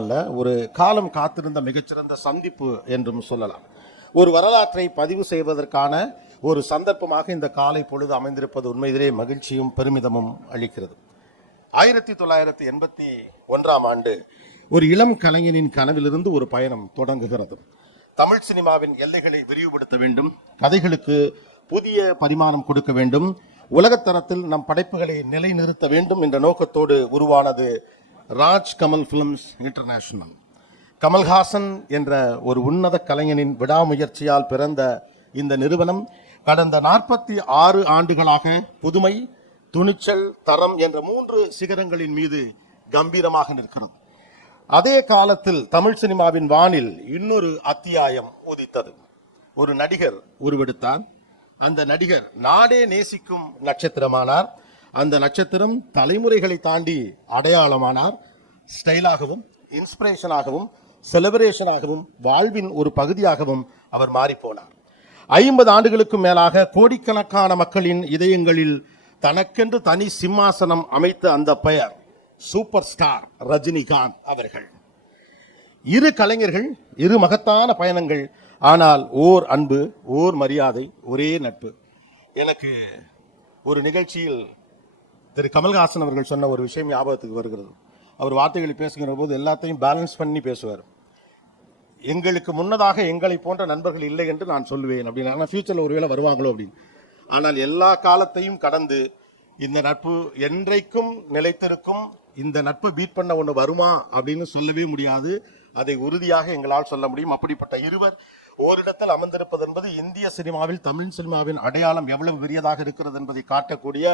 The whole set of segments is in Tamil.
அல்ல, ஒரு காலம் காத்திருந்த மிகச்சிறந்த சந்திப்பு என்றும் சொல்லலாம். ஒரு வரலாற்றை பதிவு செய்வதற்கான ஒரு சந்தர்ப்பமாக இந்த காலை பொழுது அமைந்திருப்பது உண்மையிலே மகிழ்ச்சியும் பெருமிதமும் அளிக்கிறது. 1981ஆம் ஆண்டு ஒரு இளம் கலைஞனின் கனவிலிருந்து ஒரு பயணம் தொடங்குகிறது. தமிழ் சினிமாவின் எல்லைகளை விரிவுபடுத்த வேண்டும், கதைகளுக்கு புதிய பரிமாணம் கொடுக்க வேண்டும், உலகத்தரத்தில் நம் படைப்புகளை நிலைநிறுத்த வேண்டும் என்ற நோக்கத்தோடு உருவானது ராஜ் கமல் பிலிம்ஸ் இன்டர்நேஷனல். கமல்ஹாசன் என்ற ஒரு உன்னத கலைஞனின் விடாமுயற்சியால் பிறந்த இந்த நிறுவனம் கடந்த 46 ஆண்டுகளாக புதுமை, துணிச்சல், தரம் என்ற 3 சிகரங்களின் மீது கம்பீரமாக நிற்கிறது. அதே காலத்தில் தமிழ் சினிமாவின் வானில் இன்னொரு அத்தியாயம் உதித்தது. ஒரு நடிகர் உருவெடுத்தார். அந்த நடிகர் நாடே நேசிக்கும் நட்சத்திரமானார். அந்த நட்சத்திரம் தலைமுறைகளை தாண்டி அடையாளமானார். ஸ்டைலாகவும், இன்ஸ்பிரேஷனாகவும், செலிப்ரேஷனாகவும், வாழ்வின் ஒரு பகுதியாகவும் அவர் மாறிப்போனார். 50 ஆண்டுகளுக்கும் மேலாக கோடிக்கணக்கான மக்களின் இதயங்களில் தனக்கென்று தனி சிம்மாசனம் அமைத்த அந்த பெயர் சூப்பர் ஸ்டார் ரஜினிகாந்த் அவர்கள். இரு கலைஞர்கள், இரு மகத்தான பயணங்கள், ஆனால் ஓர் அன்பு, ஓர் மரியாதை, ஒரே நட்பு. எனக்கு ஒரு நிகழ்ச்சியில் திரு கமல்ஹாசன் அவர்கள் சொன்ன ஒரு விஷயம் ஞாபகத்துக்கு வருகிறது. அவர் வார்த்தைகளை பேசுகிற போது எல்லாத்தையும் பேலன்ஸ் பண்ணி பேசுவார். எங்களுக்கு முன்னதாக எங்களை போன்ற நண்பர்கள் இல்லை என்று நான் சொல்லுவேன் அப்படின்னு. ஆனால் ஃபியூச்சரில் ஒருவேளை வருவாங்களோ அப்படின்னு. ஆனால் எல்லா காலத்தையும் கடந்து இந்த நட்பு என்றைக்கும் நிலைத்திருக்கும். இந்த நட்பு பீட் பண்ண ஒன்று வருமா அப்படின்னு சொல்லவே முடியாது. அதை உறுதியாக எங்களால் சொல்ல முடியும். அப்படிப்பட்ட இருவர் ஓரிடத்தில் அமர்ந்திருப்பது என்பது இந்திய சினிமாவில், தமிழ் சினிமாவின் அடையாளம் எவ்வளவு பெரியதாக இருக்கிறது என்பதை காட்டக்கூடிய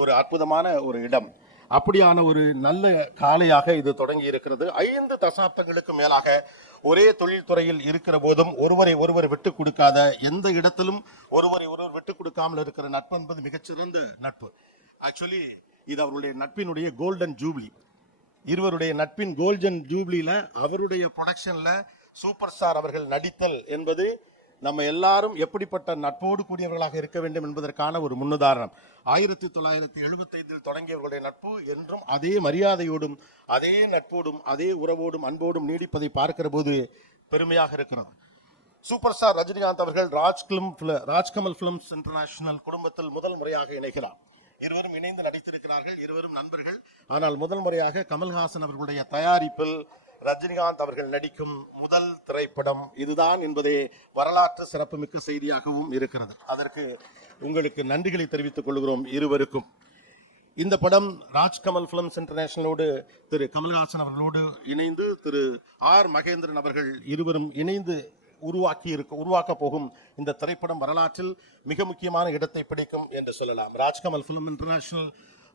ஒரு அற்புதமான ஒரு இடம். அப்படியான ஒரு நல்ல காலையாக இது தொடங்கி இருக்கிறது. 5 தசாப்தங்களுக்கு மேலாக ஒரே தொழில்துறையில் இருக்கிற போதும் ஒருவரை ஒருவர் விட்டுக் கொடுக்காத, எந்த இடத்திலும் ஒருவரை ஒருவர் விட்டுக் கொடுக்காமல் இருக்கிற நட்பு என்பது மிகச்சிறந்த நட்பு. ஆக்சுவலி இது அவருடைய நட்பினுடைய கோல்டன் ஜூப்ளி. இருவருடைய நட்பின் கோல்டன் ஜூப்ளியில அவருடைய ப்ரொடக்ஷன்ல சூப்பர் ஸ்டார் அவர்கள் நடித்தல் என்பது நம்ம எல்லாரும் எப்படிப்பட்ட நட்போடு கூடியவர்களாக இருக்க வேண்டும் என்பதற்கான ஒரு முன்னுதாரணம். 1975 தொடங்கியவர்களுடைய நட்பு என்றும் அதே மரியாதையோடும், அதே நட்போடும், அதே உறவோடும், அன்போடும் நீடிப்பதை பார்க்கிற போது பெருமையாக இருக்கிறது. சூப்பர் ஸ்டார் ரஜினிகாந்த் அவர்கள் ராஜ்கமல் பிலிம்ஸ் இன்டர்நேஷனல் குடும்பத்தில் முதல் முறையாக இணைகிறார். இருவரும் இணைந்து நடித்திருக்கிறார்கள், இருவரும் நண்பர்கள். ஆனால் முதல் முறையாக கமல்ஹாசன் அவர்களுடைய தயாரிப்பில் ரஜினிகாந்த் அவர்கள் நடிக்கும் முதல் திரைப்படம் இதுதான் என்பதே வரலாற்று சிறப்புமிக்க செய்தியாகவும் இருக்கிறது. அதற்கு உங்களுக்கு நன்றிகளை தெரிவித்துக் கொள்கிறோம் இருவருக்கும். இந்த படம் ராஜ்கமல் பிலிம்ஸ் இன்டர்நேஷனலோடு திரு கமல்ஹாசன் அவர்களோடு இணைந்து திரு ஆர் மகேந்திரன் அவர்கள் இருவரும் இணைந்து உருவாக்க போகும் இந்த திரைப்படம் வரலாற்றில் மிக முக்கியமான இடத்தை பிடிக்கும் என்று சொல்லலாம். ராஜ்கமல் பிலிம் இன்டர்நேஷனல்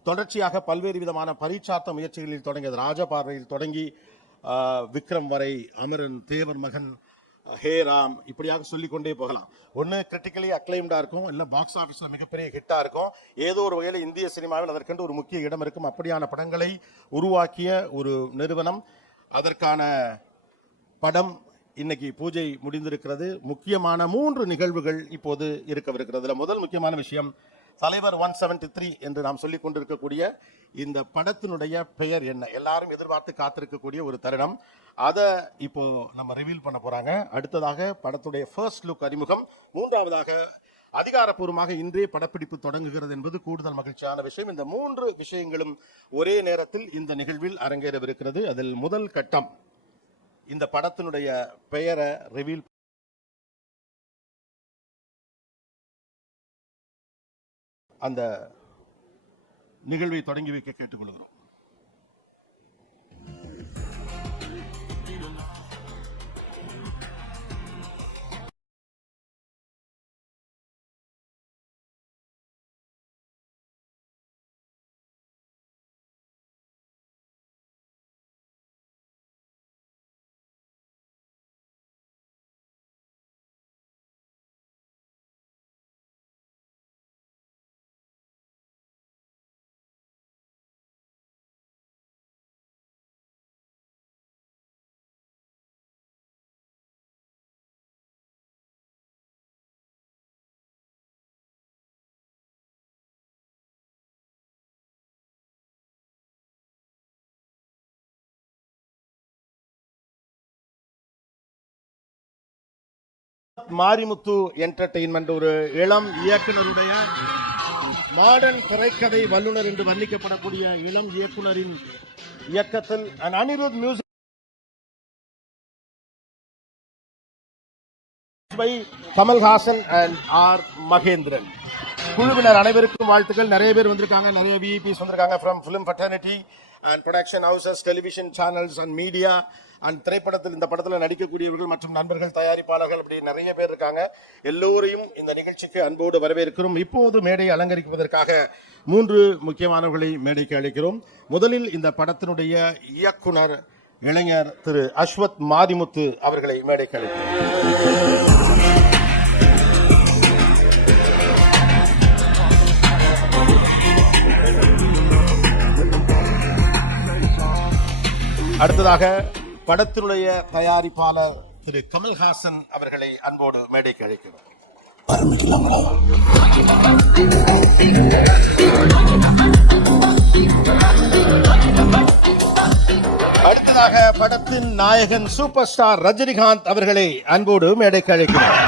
தொடர்ச்சியாக பல்வேறு விதமான பரீட்சார்த்த முயற்சிகளில் தொடங்கியது. ராஜபார்வையில் தொடங்கி விக்ரம் வரை, அமரன், தேவர் மகன், ஹே ராம், இப்படியாக சொல்லிக்கொண்டே போகலாம். ஒன்று கிரிட்டிக்கலி அக்ளைம்டா இருக்கும், இல்லை பாக்ஸ் ஆஃபீஸில் மிகப்பெரிய ஹிட்டா இருக்கும். ஏதோ ஒரு வகையில் இந்திய சினிமாவில் அதற்கென்று ஒரு முக்கிய இடம் இருக்கும். அப்படியான படங்களை உருவாக்கிய ஒரு நிறுவனம். அதற்கான படம் இன்னைக்கு பூஜை முடிந்திருக்கிறது. முக்கியமான 3 நிகழ்வுகள் இப்போது இருக்கவிருக்கிறது. முதல் முக்கியமான விஷயம், தலைவர் 173 என்று நாம் சொல்லிக் கொண்டிருக்கக்கூடிய இந்த படத்தினுடைய பெயர் என்ன, எல்லாரும் எதிர்பார்த்து காத்திருக்கக்கூடிய ஒரு தருணம். அதை இப்போ நம்ம ரிவீல் பண்ண போறாங்க. அடுத்ததாக படத்துடைய ஃபர்ஸ்ட் லுக் அறிமுகம். மூன்றாவதாக அதிகாரப்பூர்வமாக இன்றே படப்பிடிப்பு தொடங்குகிறது என்பது கூடுதல் மகிழ்ச்சியான விஷயம். இந்த 3 விஷயங்களும் ஒரே நேரத்தில் இந்த நிகழ்வில் அரங்கேறவிருக்கிறது. அதில் முதல் கட்டம், இந்த படத்தினுடைய பெயரை ரிவீல் அந்த நிகழ்வை தொடங்கி வைக்க கேட்டுக்கொள்கிறோம். மாரிமுத்து என்டர்டெயின்மெண்ட் ஒரு இளம் இயக்குனருடைய மாடர்ன் திரைக்கதை வல்லுநர் என்று வர்ணிக்கப்படக்கூடிய இளம் இயக்குனரின் இயக்கத்தில் Anirudh music by Kamal Haasan and R Mahendran. குழுவினர் அனைவருக்கும் வாழ்த்துக்கள். நிறைய பேர் வந்திருக்காங்க, நிறைய விஐபிஸ் வந்திருக்காங்க from film fraternity and production houses, television channels and media and திரைப்படத்தில் இந்த படத்தில் நடிக்கக்கூடியவர்கள் மற்றும் நண்பர்கள், தயாரிப்பாளர்கள், அப்படி நிறைய பேர் இருக்காங்க. எல்லோரையும் இந்த நிகழ்ச்சிக்கு அன்போடு வரவேற்கிறோம். இப்போது மேடையை அலங்கரிப்பதற்காக 3 முக்கியமானவர்களை மேடைக்கு அழைக்கிறோம். முதலில் இந்த படத்தினுடைய இயக்குனர் இளைஞர் திரு அஸ்வத் மாரிமுத்து அவர்களை மேடைக்கு அழைக்கிறோம். அடுத்ததாக படத்தினுடைய தயாரிப்பாளர் திரு கமல்ஹாசன் அவர்களை அன்போடு மேடைக்கு அழைக்கிறோம். அடுத்ததாக படத்தின் நாயகன் சூப்பர் ஸ்டார் ரஜினிகாந்த் அவர்களை அன்போடு மேடைக்கு அழைக்கிறோம்.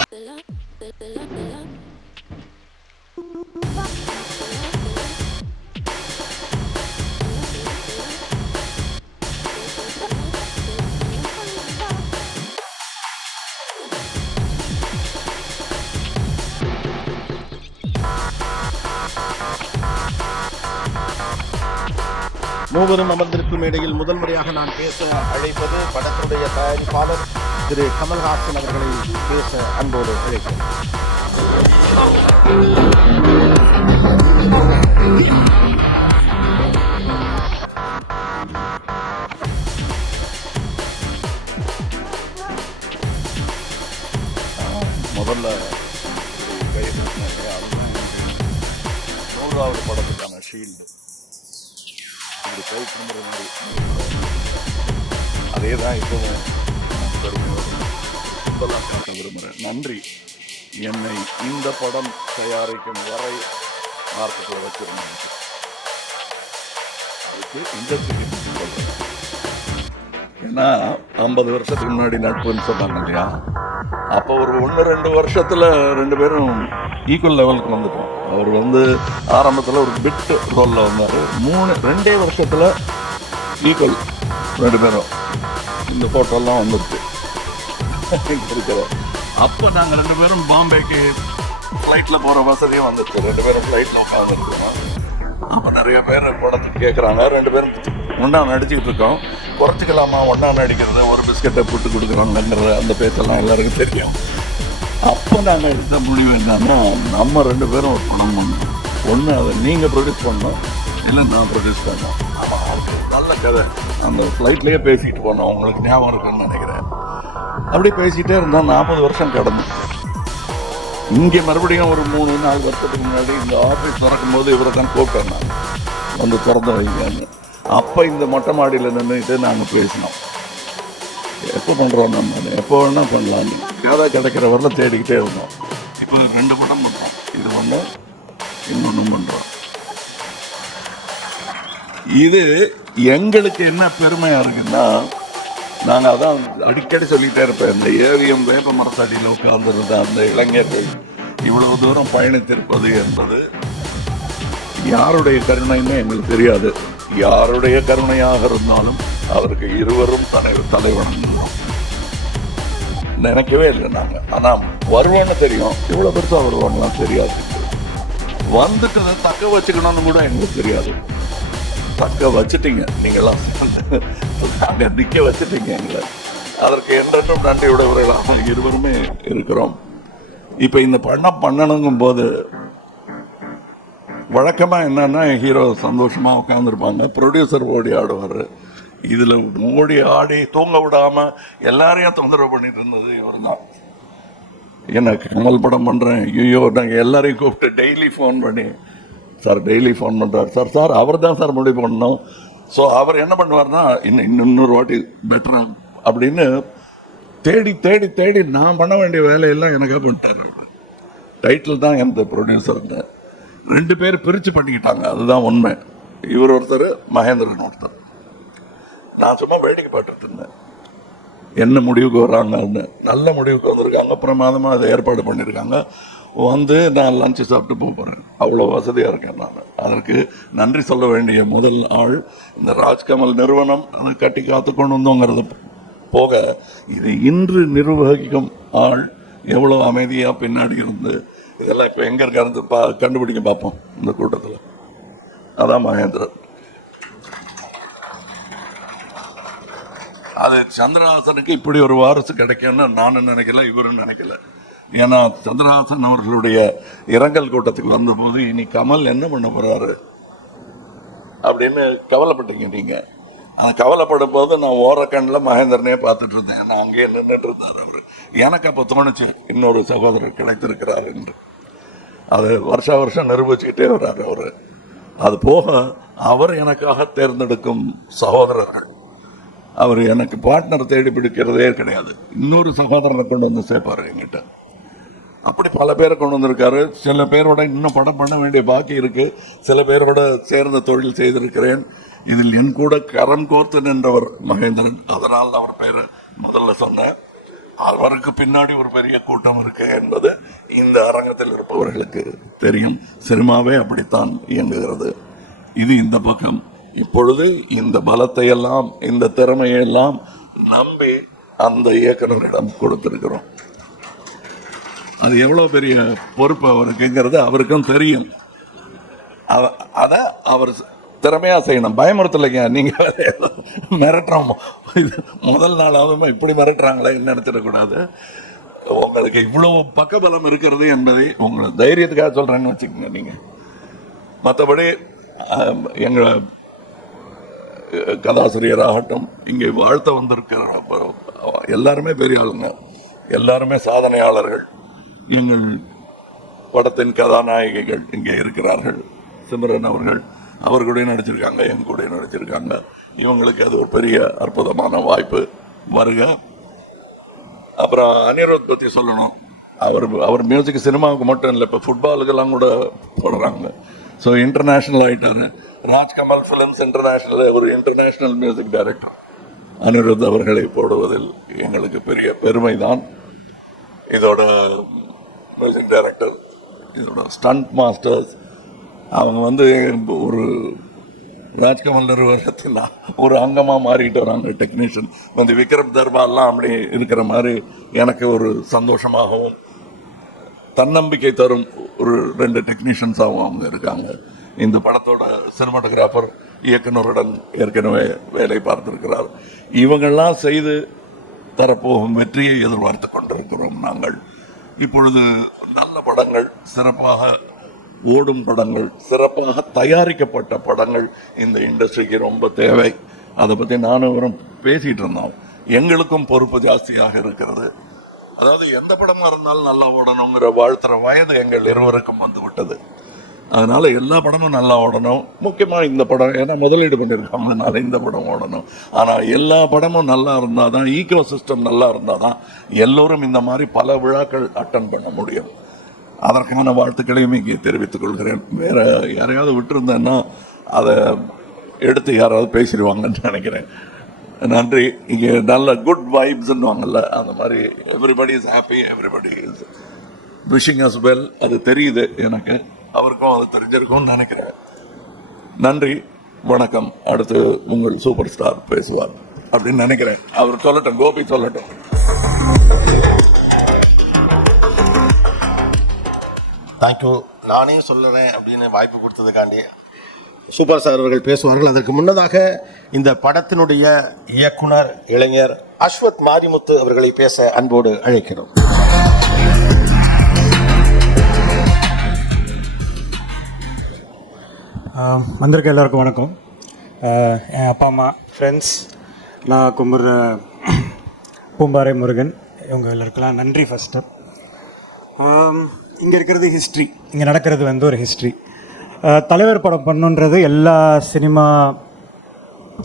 மூவரும் அமர்ந்திருக்கும் மேடையில் முதல் முறையாக நான் பேச அழைப்பது படத்துடைய தயாரிப்பாளர் திரு கமல்ஹாசன் அவர்களை பேச அன்போடு அழைக்கிறேன். முதல்ல 100வது படத்துக்கான ஷீல்டு அதே தான் இப்போவும் விரும்புகிறேன். நன்றி. என்னை இந்த படம் தயாரிக்கும் வரை மார்க்கெட்டில் வச்சிருந்தேன். ஏன்னா 50 வருஷத்துக்கு முன்னாடி நட்புன்னு சொன்னாங்க இல்லையா, அப்போ ஒரு 1-2 வருஷத்துல 2 பேரும் ஈக்குவல் லெவலுக்கு வந்துட்டோம். அவர் ஆரம்பத்தில் ஒரு பிட் ரோலில் வந்தார். 2 வருஷத்துல ஈக்குவல் 2 பேரும். இந்த ஃபோட்டோலாம் வந்துருச்சு. அப்போ நாங்கள் 2 பேரும் பாம்பேக்கு ஃப்ளைட்டில் போகிற வசதியும் வந்துருச்சு. 2 பேரும் ஃப்ளைட்டில் உட்காந்துருக்கோம். அப்போ நிறைய பேர் படத்துக்கு கேட்குறாங்க. 2 பேரும் ஒன்றா நடிச்சுக்கிட்டு இருக்கோம். குறைச்சிக்கலாமா ஒன்றா நடிக்கிறது, ஒரு பிஸ்கட்டை போட்டு கொடுக்குறாங்கிற அந்த பேச்செல்லாம் எல்லாருக்கும் தெரியும். அப்போ நாங்கள் எடுத்த முடிவு என்னன்னா, நம்ம 2 பேரும் ஒரு படம் பண்ணோம். ஒன்று அதை நீங்கள் ப்ரொடியூஸ் பண்ணோம், இல்லை நான் ப்ரொடியூஸ் பண்ணோம். ஆமாம், நல்ல கதை. அந்த ஃப்ளைட்லேயே பேசிட்டு போனோம். உங்களுக்கு ஞாபகம் இருக்குன்னு நினைக்கிறேன். அப்படியே பேசிகிட்டே இருந்தோம். 40 வருஷம் கடந்து இங்கே மறுபடியும் ஒரு 3-4 வருஷத்துக்கு முன்னாடி இந்த ஆஃபீஸ் திறக்கும் போது இவரை தான் கூப்பிட்டேன். நான் திறந்து வைங்கன்னு. அப்போ இந்த மொட்டை மாடியில் நின்றுட்டு நாங்கள் பேசினோம். எப்போ பண்ணுறோம், நம்ம எப்போ வேணால் பண்ணலாம். கதை கிடைக்கிற வரலாம் தேடிக்கிட்டே இருந்தோம். இப்போ 2 படம் பண்ணுறோம். இது பண்ணோம், இன்னொன்றும் பண்ணுறோம். இது எங்களுக்கு என்ன பெருமையாக இருக்குன்னா, நாங்கள் அதான் அடிக்கடி சொல்லிகிட்டே இருப்பேன். இந்த ஏவிஎம் வேப்ப மரத்தடியில் உட்கார்ந்துருந்த அந்த இளைஞர்கள் இவ்வளவு தூரம் பயணித்திருப்பது என்பது யாருடைய கருணைன்னு எங்களுக்கு தெரியாது. யாருடைய கருணையாக இருந்தாலும் அவருக்கு இருவரும் தலைவணங்கலாம். நினைக்கவே இல்லை நாங்கள். ஆனால் வருவான்னு தெரியும். இவ்வளோ பெருசாக வருவாங்கலாம் தெரியாது. வந்துட்டதை தக்க வச்சுக்கணும்னு கூட எங்களுக்கு தெரியாது. தக்க வச்சுட்டீங்க நீங்களாம். நாங்கள் நிற்க வச்சுட்டீங்க எங்களை. அதற்கு என்றென்றும் நன்றியுடையவர்களாக இருவருமே இருக்கிறோம். இப்போ இந்த படம் பண்ணணுங்கும் போது வழக்கமாக என்னன்னா, ஹீரோ சந்தோஷமாக உட்காந்துருப்பாங்க, ப்ரொடியூசர் ஓடி ஆடுவார். இதில் ஓடி ஆடி தூங்க விடாமல் எல்லாரையும் தொந்தரவு பண்ணிட்டு இருந்தது இவர் தான். எனக்கு கமல் படம் பண்ணுறேன், ஐயோ நாங்கள் எல்லாரையும் கூப்பிட்டு டெய்லி ஃபோன் பண்ணி, சார் டெய்லி ஃபோன் பண்ணுறார் சார். சார் அவர் தான் சார் முடிவு பண்ணணும். ஸோ அவர் என்ன பண்ணுவார்னா, இன்னொரு வாட்டி பெட்டராக அப்படின்னு தேடி தேடி தேடி நான் பண்ண வேண்டிய வேலையெல்லாம் எனக்காக பண்ணிட்டார். டைட்டில் தான் எந்த ப்ரொடியூசர்னு 2 பேர் பிரித்து பண்ணிக்கிட்டாங்க. அதுதான் உண்மை. இவர் ஒருத்தர், மகேந்திரன் ஒருத்தர். நான் சும்மா வேடிக்கை பார்த்துட்டு இருந்தேன். என்ன முடிவுக்கு வர்றாங்கன்னு. நல்ல முடிவுக்கு வந்திருக்காங்க, பிரமாதமாக அதை ஏற்பாடு பண்ணியிருக்காங்க. வந்து நான் லஞ்சு சாப்பிட்டு போகிறேன். அவ்வளோ வசதியாக இருக்கேன் நான். அதற்கு நன்றி சொல்ல வேண்டிய முதல் ஆள் இந்த ராஜ்கமல் நிறுவனம். அதை கட்டி காத்து கொண்டு வந்தோங்கிறது போக, இது இன்று நிர்வகிக்கும் ஆள் எவ்வளோ அமைதியாக பின்னாடி இருந்து இதெல்லாம் இப்போ எங்கே இருக்காரு கண்டுபிடிக்க பார்ப்போம் இந்த கூட்டத்தில். அதான் மகேந்திரன். அது சந்திரஹாசனுக்கு இப்படி ஒரு வாரிசு கிடைக்கும்னு நானும் நினைக்கல, இவரும் நினைக்கல. ஏன்னா சந்திரஹாசன் அவர்களுடைய இரங்கல் கூட்டத்துக்கு வந்தபோது இனி கமல் என்ன பண்ண போறாரு அப்படின்னு கவலைப்பட்டீங்க நீங்க. அந்த கவலைப்படும் போது நான் ஓரக்கண்ணில் மகேந்திரனே பார்த்துட்டு இருந்தேன். நான் அங்கேயே நின்றுட்டு இருந்தார் அவர். எனக்கு அப்போ தோணுச்சு இன்னொரு சகோதரர் கிடைத்திருக்கிறார் என்று. அது வருஷம் நிரூபிச்சுக்கிட்டே வர்றாரு அவர். அது போக அவர் எனக்காக தேர்ந்தெடுக்கும் சகோதரர்கள். அவர் எனக்கு பார்ட்னர் தேடி பிடிக்கிறதே கிடையாது. இன்னொரு சகோதரனை கொண்டு வந்து சேர்ப்பாரு என்கிட்ட. அப்படி பல பேரை கொண்டு வந்திருக்காரு. சில பேரோட இன்னும் படம் பண்ண வேண்டிய பாக்கி இருக்கு. சில பேரோட சேர்ந்த தொழில் செய்திருக்கிறேன். இதில் என் கூட கரம் கோர்த்து நின்றவர் மகேந்திரன். அதனால் அவர் பெயரை முதல்ல சொன்னேன். அவருக்கு பின்னாடி ஒரு பெரிய கூட்டம் இருக்கு என்பது இந்த அரங்கத்தில் இருப்பவர்களுக்கு தெரியும். சினிமாவே அப்படித்தான் இயங்குகிறது. இது இந்த பக்கம். இப்பொழுது இந்த பலத்தை எல்லாம் இந்த திறமையெல்லாம் நம்பி அந்த இயக்குநரிடம் கொடுத்திருக்கிறோம். அது எவ்வளவு பெரிய பொறுப்பு அவருக்குங்கிறது அவருக்கும் தெரியும். அதை அவர் திறமையா செய்யணும். பயமுறுத்தலைங்க. நீங்க மிரட்டுறோம். முதல் நாளாவது இப்படி மிரட்டுறாங்களே நினைச்சிடக்கூடாது. உங்களுக்கு இவ்வளவு பக்கபலம் இருக்கிறது என்பதை உங்களை தைரியத்துக்காக சொல்றேன்னு வச்சுக்கோங்க. நீங்க மற்றபடி எங்களை கதாசிரியராகட்டும், இங்கே வாழ்த்த வந்திருக்கிற எல்லாருமே பெரிய ஆளுங்க, எல்லாருமே சாதனையாளர்கள். எங்கள் படத்தின் கதாநாயகிகள் இங்கே இருக்கிறார்கள். சிம்ரன் அவர்களுடைய நடிச்சிருக்காங்க, என் கூட நடிச்சிருக்காங்க. இவங்களுக்கு அது ஒரு பெரிய அற்புதமான வாய்ப்பு. வருக. அப்புறம் அனிருத் பற்றி சொல்லணும். அவர் மியூசிக் சினிமாவுக்கு மட்டும் இல்லை, இப்போ ஃபுட்பாலுக்கெல்லாம் கூட போடுறாங்க. ஸோ இன்டர்நேஷ்னல் ஆகிட்டாரு. ராஜ்கமல் ஃபிலிம்ஸ் இன்டர்நேஷ்னல் ஒரு இன்டர்நேஷ்னல் மியூசிக் டைரக்டர் அனிருத் அவர்களை போடுவதில் எங்களுக்கு பெரிய பெருமை தான். இதோட மியூசிக் டைரக்டர், இதோட ஸ்டண்ட் மாஸ்டர்ஸ், அவங்க ஒரு ராஜ்கமல் நிறுவனத்தில் ஒரு அங்கமாக மாறிட்டு வராங்க. டெக்னீஷியன் விக்ரம் தர்பாலாம் அப்படி இருக்கிற மாதிரி எனக்கு ஒரு சந்தோஷமாகவும் தன்னம்பிக்கை தரும் ஒரு 2 டெக்னீஷியன்ஸாகவும் அவங்க இருக்காங்க. இந்த படத்தோட சினிமாட்டோகிராஃபர் இயக்குனருடன் ஏற்கனவே வேலை பார்த்திருக்கிறார். இவங்கெல்லாம் செய்து தரப்போகும் வெற்றியை எதிர்பார்த்து கொண்டிருக்கிறோம் நாங்கள். இப்பொழுது நல்ல படங்கள், சிறப்பாக ஓடும் படங்கள், சிறப்பாக தயாரிக்கப்பட்ட படங்கள் இந்த இண்டஸ்ட்ரிக்கு ரொம்ப தேவை. அதை பற்றி நானும் பேசிகிட்டு இருந்தோம். எங்களுக்கும் பொறுப்பு ஜாஸ்தியாக இருக்கிறது. அதாவது எந்த படமாக இருந்தாலும் நல்லா ஓடணுங்கிற வாழ்த்துற வயது எங்கள் இருவருக்கும் வந்து விட்டது. அதனால எல்லா படமும் நல்லா ஓடணும். முக்கியமாக இந்த படம், ஏன்னா முதலீடு பண்ணியிருக்காங்க, அதனால இந்த படம் ஓடணும். ஆனால் எல்லா படமும் நல்லா இருந்தால் தான், ஈகோ சிஸ்டம் நல்லா இருந்தால் தான் எல்லோரும் இந்த மாதிரி பல விழாக்கள் அட்டன் பண்ண முடியும். அதற்கான வாழ்த்துக்களையும் இங்கே தெரிவித்துக் கொள்கிறேன். வேற யாரையாவது விட்டுருந்தேன்னா அதை எடுத்து யாராவது பேசிடுவாங்கன்னு நினைக்கிறேன். நன்றி. இங்கே நல்ல குட் வைப்ஸ்ன்னுவாங்கல்ல, அந்த மாதிரி everybody is happy, everybody is wishing us well. அது தெரியுது எனக்கு, அவருக்கும் அது தெரிஞ்சிருக்கும்னு நினைக்கிறேன். நன்றி, வணக்கம். அடுத்து உங்கள் சூப்பர் ஸ்டார் பேசுவார் அப்படின்னு நினைக்கிறேன். அவர் சொல்லட்டும், கோபி சொல்லட்டும். தேங்க்யூ. நானே சொல்லுறேன் அப்படின்னு வாய்ப்பு கொடுத்ததுக்காண்டி சூப்பர் ஸ்டார் அவர்கள் பேசுவார்கள். அதற்கு முன்னதாக இந்த படத்தினுடைய இயக்குனர் இளைஞர் அஸ்வத் மாரிமுத்து அவர்களை பேச அன்போடு அழைக்கிறோம். வந்திருக்க எல்லாருக்கும் வணக்கம். என் அப்பா அம்மா, ஃப்ரெண்ட்ஸ், நான் கும்பிட்ற பூம்பாறை முருகன், இவங்க எல்லாருக்கெல்லாம் நன்றி. ஃபஸ்ட்டு இங்கே இருக்கிறது ஹிஸ்ட்ரி, இங்கே நடக்கிறது ஒரு ஹிஸ்ட்ரி. தலைவர் படம் பண்ணுன்றது எல்லா சினிமா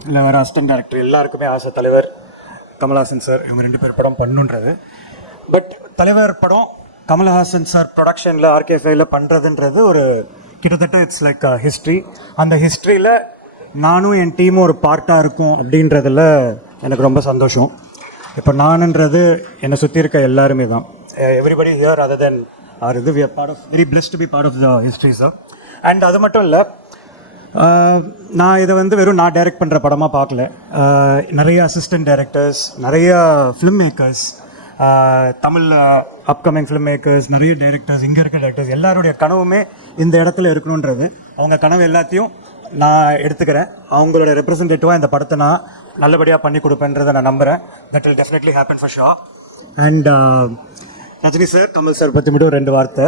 இல்லை வேறு அசிஸ்டன்ட் டைரக்டர் எல்லாருக்குமே ஆசை. தலைவர், கமல்ஹாசன் சார், இவங்க 2 பேர் படம் பண்ணுன்றது. பட் தலைவர் படம் கமல்ஹாசன் சார் ப்ரொடக்ஷனில் RK5 பண்ணுறதுன்றது ஒரு கிட்டத்தட்ட இட்ஸ் லைக் ஹிஸ்ட்ரி. அந்த ஹிஸ்ட்ரியில் நானும் என் டீமும் ஒரு பார்ட்டாக இருக்கும் அப்படின்றதில் எனக்கு ரொம்ப சந்தோஷம். இப்போ நான்ன்றது என்னை சுற்றி இருக்க எல்லாருமே தான். Everybody here other than are இது we are part of very blessed to be part of the history sir. And அது மட்டும் இல்லை, நான் இதை வந்து வெறும் நான் டைரக்ட் பண்ணுற படமாக பார்க்கல. நிறைய அசிஸ்டன்ட் டைரக்டர்ஸ், நிறைய film makers, Tamil upcoming film makers, நிறைய டைரக்டர்ஸ், இங்கே இருக்க டைரக்டர்ஸ் எல்லாருடைய கனவுமே இந்த இடத்துல இருக்கணுன்றது. அவங்க கனவு எல்லாத்தையும் நான் எடுத்துக்கிறேன். அவங்களோட ரெப்ரசன்டேட்டிவாக இந்த படத்தை நான் நல்லபடியாக பண்ணி கொடுப்பேன்றதை நான் நம்புகிறேன். That will definitely happen for sure. And Rajini sir, Kamal sir பற்றி மட்டும் 2 வார்த்தை.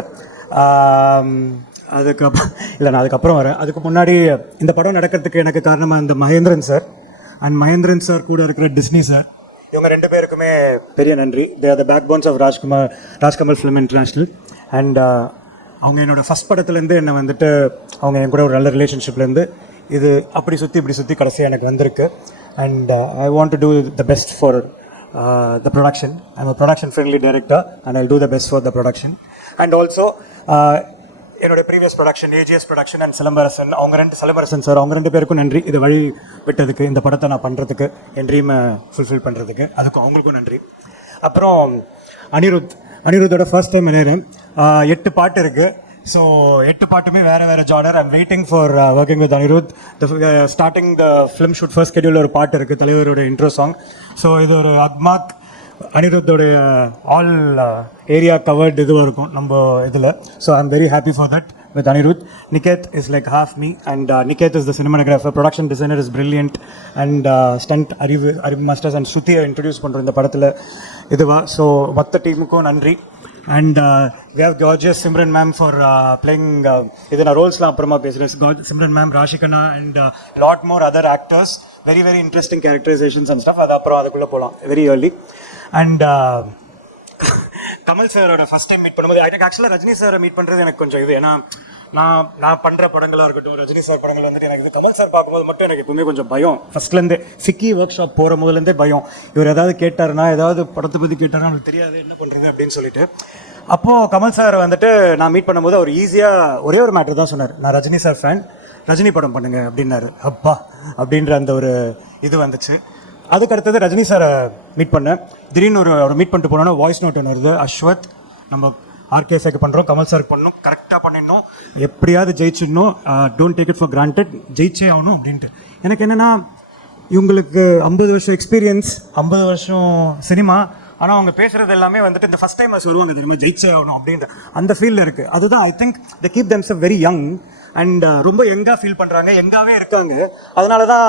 நான் அதுக்கப்புறம் வரேன். அதுக்கு முன்னாடி இந்த படம் நடக்கிறதுக்கு எனக்கு காரணமாக இந்த Mahendran sir and Mahendran sir கூட இருக்கிற டிஸ்னி சார், இவங்க 2 பேருக்குமே பெரிய நன்றி. They are the backbones of Rajkamal film international. And அவங்க என்னோடய ஃபஸ்ட் படத்துலேருந்து என்னை வந்துட்டு அவங்க என் கூட ஒரு நல்ல ரிலேஷன்ஷிப்லேருந்து இது அப்படி சுற்றி கடைசியாக எனக்கு வந்திருக்கு. And I want to do the best for the production. I am a production friendly director and I do the best for the production. And also என்னோடய previous production AGS production and Silambarasan, Silambarasan sir, அவங்க 2 பேருக்கும் நன்றி. இதை வழி விட்டதுக்கு, இந்த படத்தை நான் பண்ணுறதுக்கு, என் ட்ரீமை ஃபுல்ஃபில் பண்ணுறதுக்கு, அதுக்கும் அவங்களுக்கும் நன்றி. அப்புறம் அனிருத்தோட ஃபர்ஸ்ட் டைம் விளையாடுறேன். 8 பாட்டு இருக்குது. ஸோ 8 பாட்டுமே வேறு genre. I'm waiting for working with Anirudh. Starting the film shoot first ஷெட்யூலில் ஒரு பாட்டு இருக்குது, தலைவரோட இன்ட்ரோ சாங். ஸோ இது ஒரு அக்மாக் அனிருத்தோடைய ஆல் ஏரியா கவர்ட் இதுவாக இருக்கும் நம்ம இதில். So I am very happy for that with Anirudh. Niketh is like half me and Niketh is the cinematographer, production designer is brilliant and stunt Arivu masters and ஸ்ருதியை இன்ட்ரடியூஸ் பண்ணுறோம் இந்த படத்தில் இதுவா. ஸோ மொத்த டீமுக்கும் நன்றி. And we have gorgeous Simran ma'am for playing. இது நான் ரோல்ஸ்லாம் அப்புறமா பேசுகிறேன். Simran ma'am, Rashi Khanna and lot more other actors. Very very interesting characterisations and stuff. அது அப்புறம் அதுக்குள்ளே போகலாம் வெரி ஏர்லி. அண்ட் கமல் சாரோட ஃபஸ்ட் டைம் மீட் பண்ணும்போது எனக்கு ஆக்சுவலாக ரஜினி சாரை மீட் பண்ணுறது எனக்கு கொஞ்சம் இது. ஏன்னா நான் பண்ணுற படங்களாக இருக்கட்டும், ரஜினி சார் படங்கள் வந்துட்டு எனக்கு இது கமல் சார் பார்க்கும்போது மட்டும் எனக்கு எப்பவுமே கொஞ்சம் பயம். ஃபஸ்ட்லேருந்தே ஃபிக்கி ஒர்க் ஷாப் போகிற முதலேருந்தே பயம். இவர் ஏதாவது கேட்டாருன்னா, ஏதாவது படத்தை பற்றி கேட்டாருன்னா அவங்களுக்கு தெரியாது என்ன பண்ணுறது அப்படின்னு சொல்லிட்டு. அப்போது கமல் சார் வந்துட்டு நான் மீட் பண்ணும்போது அவர் ஈஸியாக ஒரே ஒரு மேட்ரு தான் சொன்னார். நான் ரஜினி சார் ஃபேன், ரஜினி படம் பண்ணுங்க அப்படின்னாரு. அப்பா அப்படின்ற அந்த ஒரு இது வந்துச்சு. அதுக்கு அடுத்தது ரஜினி சாரை மீட் பண்ணேன். திடீர்னு ஒரு மீட் பண்ணிட்டு போனோன்னா வாய்ஸ் நோட் ஒன்று வருது. அஸ்வத், நம்ம ஆர்கே சாருக்கு பண்ணுறோம், கமல் சாருக்கு பண்ணணும், கரெக்டாக பண்ணிடணும், எப்படியாவது ஜெயிச்சிடணும், don't take it for granted, ஜெயிச்சே ஆகணும் அப்படின்ட்டு. எனக்கு என்னென்னா, இவங்களுக்கு 50 வருஷம் எக்ஸ்பீரியன்ஸ், 50 வருஷம் சினிமா, ஆனால் அவங்க பேசுகிறது எல்லாமே வந்துட்டு இந்த ஃபஸ்ட் டைம் வருவாங்க தெரியுமா, ஜெயிச்சே ஆகணும் அப்படின்ற அந்த ஃபீல்டில் இருக்குது. அதுதான் I think the keep themself very young and ரொம்ப யங்காக ஃபீல் பண்ணுறாங்க, யங்காகவே இருக்காங்க. அதனால தான்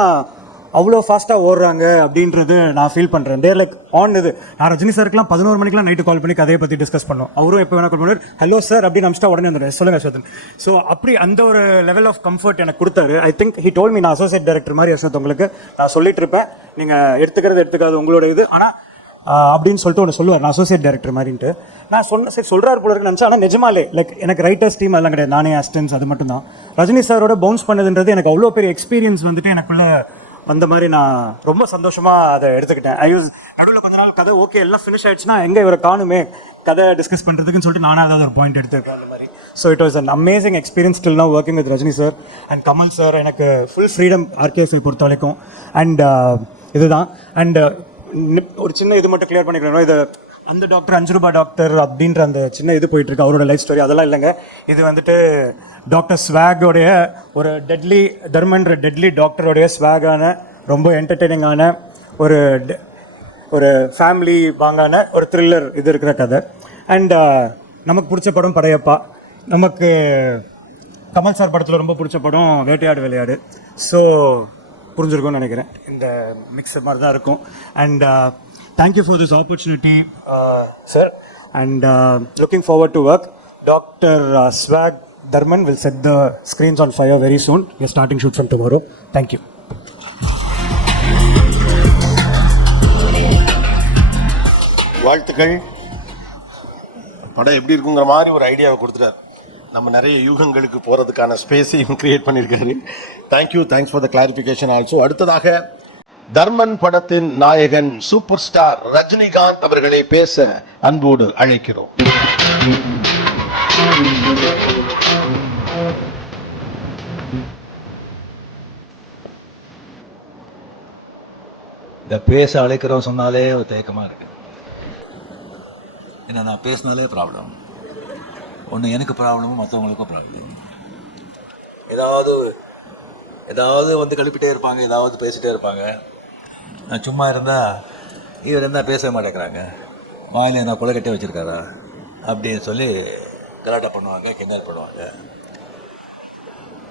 அவ்வளோ ஃபாஸ்ட்டாக ஓடுறாங்க அப்படின்றது நான் ஃபீல் பண்ணுறேன். தேர் லைக் ஆன் இது. நான் ரஜினி சாருக்குலாம் 11 மணிக்கெலாம் நைட்டு கால் பண்ணி கதையை பற்றி டிஸ்கஸ் பண்ணோம். அவரும் எப்போ வேணா கால் பண்ணுவார், ஹலோ சார் அப்படின்னு அமிச்சிட்டா உடனே வந்துடுறேன், சொல்லுங்கள் அஸ்வத். ஸோ அப்படி அந்த ஒரு லெவல் ஆஃப் கம்ஃபர்ட் எனக்கு கொடுத்தாரு. I think he told me, நான் அசோசியேட் டைரக்டர் மாதிரி அஸ்வத், உங்களுக்கு நான் சொல்லிட்டு இருப்பேன், நீங்கள் எடுத்துக்காது உங்களோட இது, ஆனால் அப்படின்னு சொல்லிட்டு ஒன்று சொல்லுவார், நான் அசோசியேட் டைரக்டர் மாதிரின்ட்டு. நான் சரி சொல்கிறார் போல இருக்குன்னு நினச்சேன். ஆனால் நிஜமாலே லைக் எனக்கு ரைட்டர்ஸ் டீம் அதெல்லாம் கிடையாது, நானே அசிஸ்டன்ஸ், அது மட்டும் தான். ரஜினி சாரோட பவுன்ஸ் பண்ணதுன்றது எனக்கு அவ்வளோ பெரிய எக்ஸ்பீரியன்ஸ் வந்துட்டு எனக்குள்ள அந்த மாதிரி நான் ரொம்ப சந்தோஷமாக அதை எடுத்துக்கிட்டேன். நடுவில் கொஞ்ச நாள் கதை ஓகே எல்லாம் ஃபினிஷ் ஆயிடுச்சுன்னா எங்கே இவரை காணுமே கதை டிஸ்கஸ் பண்ணுறதுக்குன்னு சொல்லிட்டு நானே ஏதாவது ஒரு பாயிண்ட் எடுத்துருப்பேன் அந்த மாதிரி. So it was an amazing experience till now working with Rajini sir and Kamal sir. எனக்கு ஃபுல் ஃப்ரீடம் ஆர்கேஎஸ்ஐ பொறுத்த வரைக்கும். அண்ட் இதுதான். அண்ட் ஒரு சின்ன இது மட்டும் கிளியர் பண்ணிக்கிறோம். இது அந்த டாக்டர் 5 ரூபாய் டாக்டர் அப்படின்ற அந்த சின்ன இது போயிட்டுருக்கு, அவரோட லைஃப் ஸ்டோரி அதெல்லாம் இல்லைங்க. இது வந்துட்டு டாக்டர் ஸ்வாகோடைய ஒரு தர்மன்ற டெட்லி டாக்டரோடைய ஸ்வாகான ரொம்ப என்டர்டெய்னிங்கான ஒரு ஃபேமிலி வாங்கான ஒரு த்ரில்லர் இது இருக்கிற கதை. அண்ட் நமக்கு பிடிச்ச படம் படையப்பா. நமக்கு கமல் சார் படத்தில் ரொம்ப பிடிச்ச படம் வேட்டையாடு விளையாடு. ஸோ புரிஞ்சிருக்கும்னு நினைக்கிறேன். இந்த மிக்ஸ் மாதிரி தான் இருக்கும். And thank you for this opportunity sir. And looking forward to work. Doctor swag Dharman will set the screens on fire very soon. We are starting shoot from tomorrow. Thank you. வாழ்த்துக்கள். படம் எப்படி இருக்குங்கிற மாதிரி ஒரு ஐடியாவை கொடுத்துட்டார். நம்ம நிறைய யூகங்களுக்கு போகிறதுக்கான ஸ்பேஸையும் கிரியேட் பண்ணியிருக்காரு. Thanks for the clarification also. அடுத்ததாக தர்மன் படத்தின் நாயகன் சூப்பர் ஸ்டார் ரஜினிகாந்த் அவர்களை பேச அன்போடு அழைக்கிறோம். இந்த பேச அழைக்கிறோம் சொன்னாலே ஒரு தயக்கமாக இருக்கு. ஏன்னா நான் பேசினாலே ப்ராப்ளம். ஒன்று எனக்கு ப்ராப்ளமும் மற்றவங்களுக்கும் ப்ராப்ளம். ஏதாவது வந்து கழுப்பிட்டே இருப்பாங்க, ஏதாவது பேசிகிட்டே இருப்பாங்க. நான் சும்மா இருந்தால் இவர் என்ன பேச மாட்டேங்கிறாங்க, வாயில் என்ன கொலை கட்டி வச்சுருக்காரா அப்படின்னு சொல்லி கலாட்டா பண்ணுவாங்க, கிண்டல் பண்ணுவாங்க.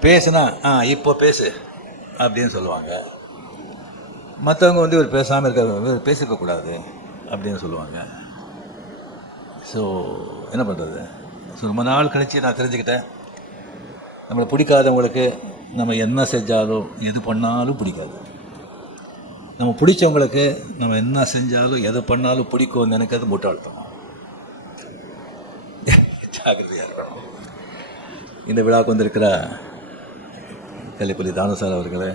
பேசுனா இப்போ பேசு அப்படின்னு சொல்லுவாங்க. மற்றவங்க வந்து இவர் பேசாமல் இவர் பேசிருக்கக்கூடாது அப்படின்னு சொல்லுவாங்க. ஸோ என்ன பண்ணுறது? ஸோ ரொம்ப நாள் கழித்து நான் தெரிஞ்சுக்கிட்டேன், நம்மளை பிடிக்காதவங்களுக்கு நம்ம என்ன செஞ்சாலும் எது பண்ணாலும் பிடிக்காது. நம்ம பிடிச்சவங்களுக்கு நம்ம என்ன செஞ்சாலும் எது பண்ணாலும் பிடிக்கும்னு நினைக்கிறது முட்டாள்தான். ஜாக்கிரதையாக இருக்கணும். இந்த விழாவுக்கு வந்திருக்கிற கலிப்புலி தானசார் அவர்களே,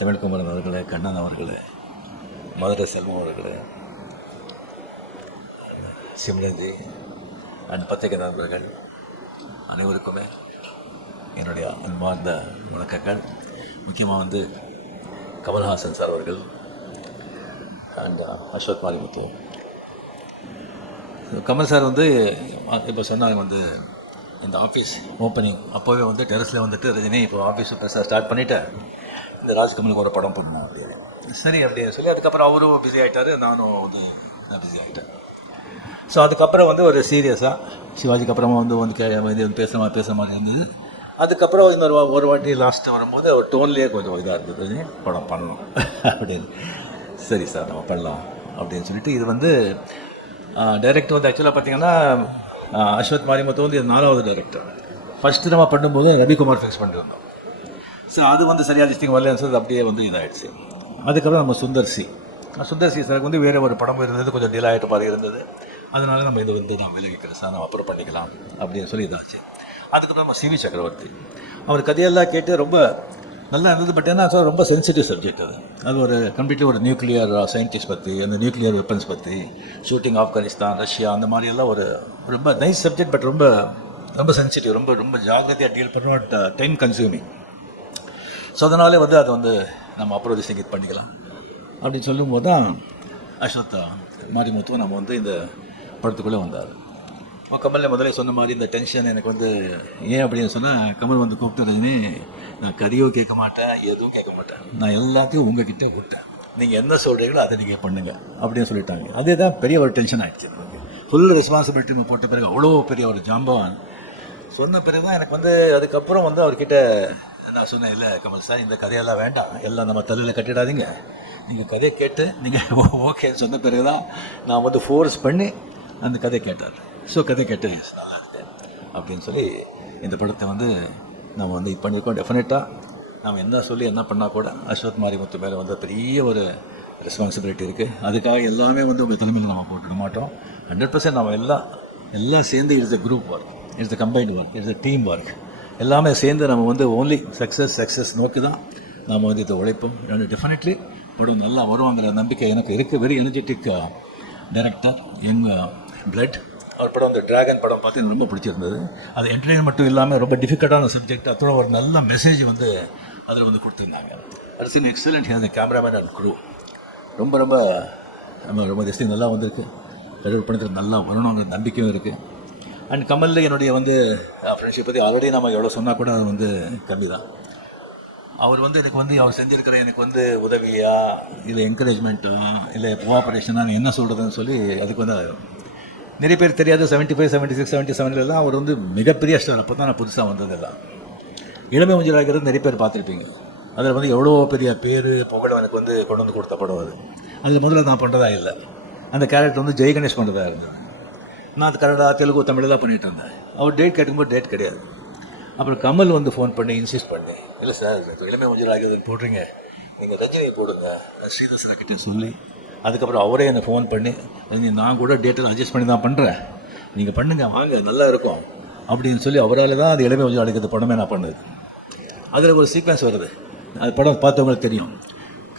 தமிழ்குமரன் அவர்களே, கண்ணன் அவர்களே, மதுரை செல்வம் அவர்களே, சிம்ரன்ஜி அண்ட் பத்திரிகை நண்பர்கள் அனைவருக்குமே என்னுடைய அன்பார்ந்த வணக்கங்கள். முக்கியமாக வந்து கமல்ஹாசன் சார் அவர்கள் அண்ட் அஸ்வத் மாரிமுத்து. கமல் சார் வந்து இப்போ சொன்னாங்க வந்து இந்த ஆஃபீஸ் ஓப்பனிங் அப்போவே வந்து டெரஸில் வந்துட்டு ரஜினி இப்போ ஆஃபீஸ் பெருசாக ஸ்டார்ட் பண்ணிவிட்டேன், இந்த ராஜ்கமலுக்கு ஒரு படம் பண்ணணும் அப்படின்னு. சரி அப்படின்னு சொல்லி அதுக்கப்புறம் அவரும் பிஸி ஆகிட்டார், நானும் வந்து பிஸி ஆகிட்டேன். ஸோ அதுக்கப்புறம் வந்து ஒரு சீரியஸாக சிவாஜிக்கு அப்புறமா வந்து பேசுகிற மாதிரி இருந்தது. அதுக்கப்புறம் ஒரு வாட்டி லாஸ்ட்டு வரும்போது ஒரு டோன்லேயே கொஞ்சம் இதாக இருந்தது, படம் பண்ணணும் அப்படின்னு. சரி சார் நம்ம பண்ணலாம் அப்படின்னு சொல்லிட்டு இது வந்து டைரக்டர் வந்து ஆக்சுவலாக பார்த்தீங்கன்னா அஸ்வத் மாரிமுத்து வந்து இது 4வது டைரக்டர். ஃபஸ்ட்டு நம்ம பண்ணும்போது ரவிக்குமார் ஃபிக்ஸ் பண்ணியிருந்தோம். ஸோ அது வந்து சரியாக டிஸ்டிங் வரலன்னு சொல்லி அப்படியே வந்து இதாகிடுச்சு. அதுக்கப்புறம் நம்ம சுந்தர் சி சாருக்கு வந்து வேறு ஒரு படம் இருந்தது, கொஞ்சம் டிலே ஆகிட்ட மாதிரி இருந்தது. அதனால நம்ம இது வந்து நான் விலகிக்கிறேன் சார், நம்ம அப்புறம் பண்ணிக்கலாம் அப்படின்னு சொல்லி இதாச்சு. அதுக்கப்புறம் நம்ம சிவி சக்கரவர்த்தி, அவர் கதையெல்லாம் கேட்டு ரொம்ப நல்லா இருந்தது. பட் என்ன சார் ரொம்ப சென்சிட்டிவ் சப்ஜெக்ட் அது ஒரு கம்ப்ளீட்லி ஒரு நியூக்ளியர் சயின்டிஸ்ட் பற்றி, அந்த நியூக்ளியர் வெப்பன்ஸ் பற்றி, ஷூட்டிங் ஆப்கானிஸ்தான், ரஷ்யா, அந்த மாதிரியெல்லாம் ஒரு ரொம்ப நைஸ் சப்ஜெக்ட். பட் ரொம்ப ரொம்ப சென்சிட்டிவ், ரொம்ப ரொம்ப ஜாகிரதையாக டீல் பண்ணுவோம், டைம் கன்சியூமிங். ஸோ அதனாலே வந்து அதை வந்து நம்ம அப்புறம் இது பண்ணிக்கலாம் அப்படின்னு சொல்லும்போது தான் அஸ்வத் மாரிமுத்து நம்ம வந்து இந்த படத்துக்குள்ளே வந்தார். கமல் முதல்ல சொன்ன மாதிரி இந்த டென்ஷன் எனக்கு வந்து ஏன் அப்படின்னு சொன்னால், கமல் வந்து கூப்பிட்டு ரஜினி நான் கதையும் கேட்க மாட்டேன், எதுவும் கேட்க மாட்டேன், நான் எல்லாத்தையும் உங்ககிட்ட விட்டேன், நீங்கள் என்ன சொல்கிறீங்களோ அதை நீங்கள் பண்ணுங்கள் அப்படின்னு சொல்லிட்டாங்க. அதே தான் பெரிய ஒரு டென்ஷன் ஆகிடுச்சு. ஃபுல் ரெஸ்பான்சிபிலிட்டி போட்ட பிறகு அவ்வளோ பெரிய ஒரு ஜாம்பவான் சொன்ன பிறகு தான் எனக்கு வந்து அதுக்கப்புறம் வந்து அவர்கிட்ட நான் சொன்னேன், இல்லை கமல் சார் இந்த கதையெல்லாம் வேண்டாம், எல்லாம் நம்ம தலையில் கட்டிடாதீங்க, நீங்கள் கதையை கேட்டு நீங்கள் ஓகேன்னு சொன்ன பிறகு தான் நான் வந்து ஃபோர்ஸ் பண்ணி அந்த கதையை கேட்டார். ஸோ கதை கேட்டு நல்லா இருக்கு அப்படின்னு சொல்லி இந்த படத்தை வந்து நம்ம வந்து இது பண்ணியிருக்கோம். டெஃபினட்டாக நம்ம என்ன சொல்லி என்ன பண்ணால் கூட அஸ்வத் மாரிமுத்து மேலே வந்து பெரிய ஒரு ரெஸ்பான்சிபிலிட்டி இருக்குது. அதுக்காக எல்லாமே வந்து உங்கள் தலைமையில் நம்ம போட்டுக்க மாட்டோம். 100% நம்ம எல்லாம் சேர்ந்து it's a group work, it's a combined work, it's a team work. எல்லாமே சேர்ந்து நம்ம வந்து ஓன்லி சக்ஸஸ் நோக்கி தான் நாம் வந்து இதை உழைப்போம். டெஃபினெட்லி படம் நல்லா வருவாங்கிற நம்பிக்கை எனக்கு இருக்குது. Very energetic director, young blood. அவர் படம் அந்த டிராகன் படம் பார்த்து எனக்கு ரொம்ப பிடிச்சிருந்தது. அது என்டர்டெயின் மட்டும் இல்லாமல் ரொம்ப டிஃபிகல்ட்டான சப்ஜெக்ட், அதோட ஒரு நல்ல மெசேஜ் வந்து அதில் வந்து கொடுத்துருந்தாங்க. It's in excellent has cameraman and crew. ரொம்ப ரொம்ப நம்ம ரொம்ப ஜஸ்டிங் நல்லா வந்திருக்கு. கடவுள் படத்தில் நல்லா வரணுங்கிற நம்பிக்கையும் இருக்குது. அண்ட் கமலில் என்னுடைய வந்து ஃப்ரெண்ட்ஷிப் பற்றி ஆல்ரெடி நம்ம எவ்வளோ சொன்னால் கூட அது வந்து கம்மி தான். அவர் வந்து எனக்கு வந்து அவர் செஞ்சுருக்கிற எனக்கு வந்து உதவியா இல்லை என்கரேஜ்மெண்ட்டா இல்லை கோஆப்ரேஷனாக என்ன சொல்கிறதுன்னு சொல்லி அதுக்கு வந்து நிறைய பேர் தெரியாது. 75, 76, 77 அவர் வந்து மிகப்பெரிய ஸ்டார். அப்போ தான் நான் புதுசாக வந்ததெல்லாம் இளமை மஞ்சளாகிறது நிறைய பேர் பார்த்துருப்பீங்க. அதில் வந்து எவ்வளோ பெரிய பேர் புகழ் எனக்கு வந்து கொண்டு வந்து கொடுத்த படம் அது. அதில் முதல்ல நான் பண்ணுறதா இல்லை, அந்த கேரக்டர் வந்து ஜெய் கணேஷ் பண்ணுறதா இருந்தது. நான் அது கன்னடா, தெலுங்கு, தமிழ் தான் பண்ணிகிட்டு இருந்தேன். அவர் டேட் கேட்கும்போது டேட் கிடையாது. அப்புறம் கமல் வந்து ஃபோன் பண்ணி இன்சிஸ்ட் பண்ணி, இல்லை சார் இப்போ இளமை மஞ்சளாகிறது போடுறீங்க, நீங்கள் ரஜினியை போடுங்க ஸ்ரீதர்சரா கிட்டே சொல்லி, அதுக்கப்புறம் அவரே என்னை ஃபோன் பண்ணி நான் கூட டேட்டெல்லாம் அட்ஜஸ்ட் பண்ணி தான் பண்ணுறேன், நீங்கள் பண்ணுங்கள் வாங்க நல்லா இருக்கும் அப்படின்னு சொல்லி அவரால் தான் அது இளமை மஞ்சள் அழைக்கிறது படமே நான் பண்ணுது. அதில் ஒரு சீக்வன்ஸ் வருது, அது படம் பார்த்தவங்களுக்கு தெரியும்.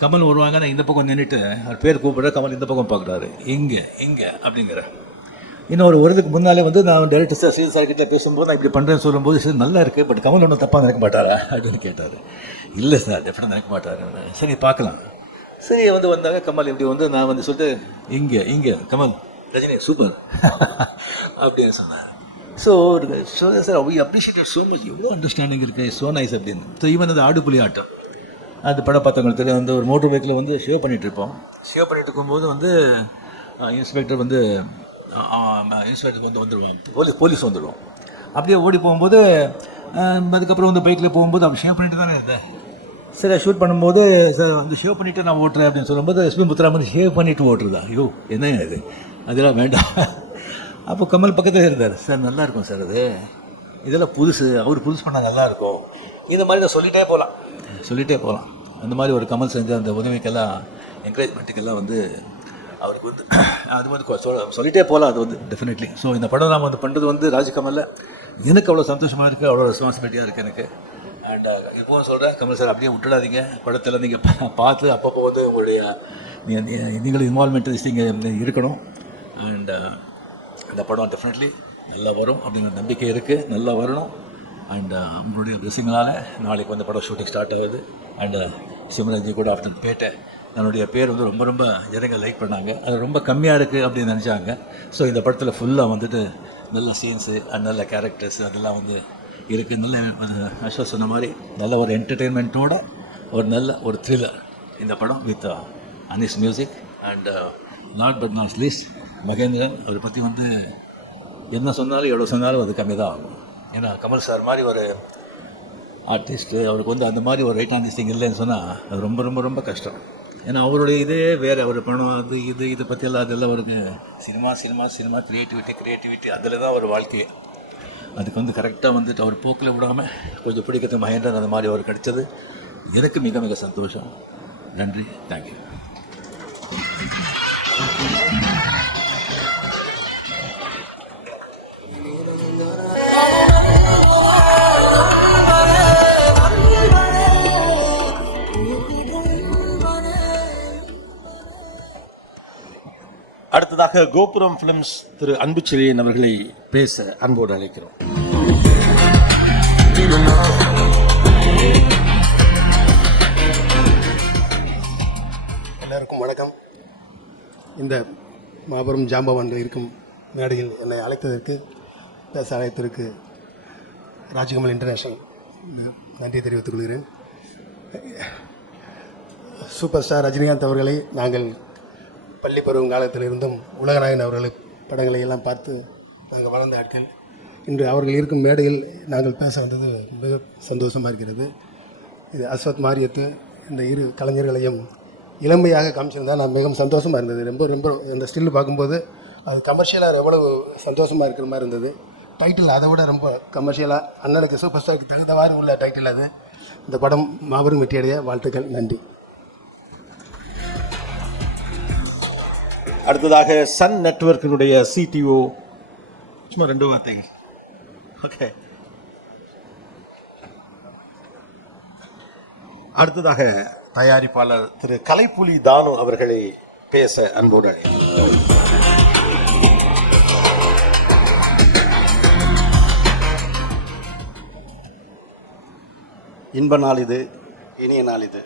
கமல் வருவாங்க, நான் இந்த பக்கம் நின்றுட்டு அவர் பேர் கூப்பிட்ற, கமல் இந்த பக்கம் பார்க்குறாரு, இங்கே அப்படிங்கிற. இன்னும் ஒரு வருதுக்கு முன்னாலே வந்து நான் டேரக்டர் சார் சீரியஸ் சார்கிட்ட பேசும்போது நான் இப்படி பண்ணுறேன்னு சொல்லும்போது சரி நல்லா இருக்குது, பட் கமல் ஒன்றும் தப்பாக நினைக்க மாட்டாரா அப்படின்னு கேட்டார். இல்லை சார் டெஃபினட்டாக நினைக்க மாட்டார். சரி பார்க்கலாம், சரி வந்தாங்க கமல் இப்படி நான் சொல்லிட்டு இங்கே கமல் ரஜினி சூப்பர் அப்படின்னு சொன்னார். So sir we appreciate so much, எவ்வளோ அண்டர்ஸ்டாண்டிங் இருக்குது, ஸோ நைஸ் அப்படின்னு. ஸோ ஈவன் அந்த ஆடுபுலி ஆட்டம் அது படம் பார்த்தவங்களுக்கு தெரியும். ஒரு மோட்டர் பைக்கில் ஷேவ் பண்ணிகிட்டு இருப்போம். ஷேவ் பண்ணிட்டு இருக்கும்போது இன்ஸ்பெக்டர் இன்ஸ்பெக்டர் வந்துடுவோம், போலீஸ் வந்துடுவோம். அப்படியே ஓடி போகும்போது அதுக்கப்புறம் பைக்கில் போகும்போது அவன் ஷேவ் பண்ணிட்டு தானே இருந்தேன். சரி ஷூட் பண்ணும்போது சார் ஷேவ் பண்ணிவிட்டு நான் ஓட்டுறேன் அப்படின்னு சொல்லும்போது எஸ்பி முத்துராமன் ஷேவ் பண்ணிவிட்டு ஓட்டுறதா, ஐயோ என்ன இது, அதெல்லாம் வேண்டாம். அப்போ கமல் பக்கத்தில் இருந்தார். சார் நல்லாயிருக்கும் சார், அது இதெல்லாம் புதுசு, அவர் புதுசு பண்ணால் நல்லாயிருக்கும். இந்த மாதிரி நான் சொல்லிகிட்டே போகலாம். அந்த மாதிரி ஒரு கமல் செஞ்ச அந்த உதவிக்கெல்லாம் என்கரேஜ்மெண்ட்டுக்கெல்லாம் அவருக்கு அது சொல்லிகிட்டே போகலாம். அது டெஃபினெட்லி. ஸோ இந்த படம் நாம் பண்ணுறது ராஜ்கமலில் எனக்கு அவ்வளோ சந்தோஷமாக இருக்குது, அவ்வளோ ரெஸ்பான்சிபிலிட்டியாக இருக்குது எனக்கு. அண்ட் இப்போவும் சொல்கிறேன், கமல் சார் அப்படியே விட்டுடாதீங்க, படத்தில் நீங்கள் பார்த்து அப்பப்போ உங்களுடைய நீங்கள் இன்வால்மெண்ட் இங்கே இருக்கணும். அண்ட் அந்த படம் டெஃபினெட்லி நல்லா வரும் அப்படிங்கிற நம்பிக்கை இருக்குது, நல்லா வரணும். அண்ட் உங்களுடைய பிளெஸிங்களால் நாளைக்கு படம் ஷூட்டிங் ஸ்டார்ட் ஆகுது. அண்டு சிம்ரன்ஜி கூட ஆஃப்டர் பேட்டை என்னுடைய பேர் ரொம்ப ரொம்ப ஜனங்க லைக் பண்ணாங்க. அது ரொம்ப கம்மியாக இருக்குது அப்படின்னு நினச்சாங்க. ஸோ இந்த படத்தில் ஃபுல்லாக நல்ல சீன்ஸு அண்ட் நல்ல கேரக்டர்ஸ் அதெல்லாம் இருக்குது. நல்ல அஸ்வத் சொன்ன மாதிரி நல்ல ஒரு என்டர்டெயின்மெண்ட்டோட ஒரு த்ரில்லர் இந்த படம் with Anis music. And not but not least Mahendran, அவரை பற்றி என்ன சொன்னாலும் எவ்வளோ சொன்னாலும் அது கம்மி தான் ஆகும். ஏன்னா கமல் சார் மாதிரி ஒரு ஆர்டிஸ்ட்டு அவருக்கு அந்த மாதிரி ஒரு ரைட் ஆன் திஸ் திங் இல்லைன்னு சொன்னால் அது ரொம்ப ரொம்ப ரொம்ப கஷ்டம். ஏன்னா அவருடைய இதே வேறு, அவர் பணம் அது இதை பற்றியெல்லாம் அதெல்லாம் அவருக்கு சினிமா க்ரியேட்டிவிட்டி அதில் தான் ஒரு வாழ்க்கையே. அதுக்கு கரெக்டாக அவர் போக்கில் விடாமல் கொஞ்சம் பிடிக்கிறது மகேந்திரன் அந்த மாதிரி அவர் கிடைச்சது எனக்கு மிக மிக சந்தோஷம். நன்றி, தேங்க்யூ. அடுத்ததாக கோபுரம் பிலிம்ஸ் திரு அன்புச்செழியன் அவர்களை பேச அன்போடு அழைக்கிறோம். எல்லாருக்கும் வணக்கம். இந்த மாபெரும் ஜாம்பவான்கள் இருக்கும் மேடையில் என்னை அழைத்ததற்கு, பேச அழைத்ததற்கு ராஜ்கமல் இன்டர்நேஷனல் நன்றி தெரிவித்துக் கொள்கிறேன். சூப்பர் ஸ்டார் ரஜினிகாந்த் அவர்களை நாங்கள் பள்ளி பருவம் காலத்திலிருந்தும் உலகநாயகன் அவர்களை படங்களை எல்லாம் பார்த்து நாங்கள் வளர்ந்த ஆட்கள். இன்று அவர்கள் இருக்கும் மேடையில் நாங்கள் பேச வந்தது மிக சந்தோஷமாக இருக்கிறது. இது அஸ்வத் மாரியத்து இந்த இரு கலைஞர்களையும் இளமையாக காமிச்சிருந்தால் நான் மிகவும் சந்தோஷமாக இருந்தது. ரொம்ப ரொம்ப அந்த ஸ்டில் பார்க்கும்போது அது கமர்ஷியலாக எவ்வளவு சந்தோஷமாக இருக்கிற மாதிரி இருந்தது. டைட்டில் அதை விட ரொம்ப கமர்ஷியலாக அண்ணனுக்கு சூப்பர் ஸ்டாருக்கு தகுந்தவாறு உள்ள டைட்டில் அது. இந்த படம் மாபெரும் வெற்றியடைய வாழ்த்துக்கள். நன்றி. அடுத்ததாக சன் நெட்வொர்க்கினுடைய சிடிஓ, சும்மா 2 வார்த்தைகள். ஓகே. அடுத்ததாக தயாரிப்பாளர் திரு கலைப்புலி தானு அவர்களை பேச அன்போடு அழைக்கிறேன். இன்ப நாள் இது, இனிய நாள் இது.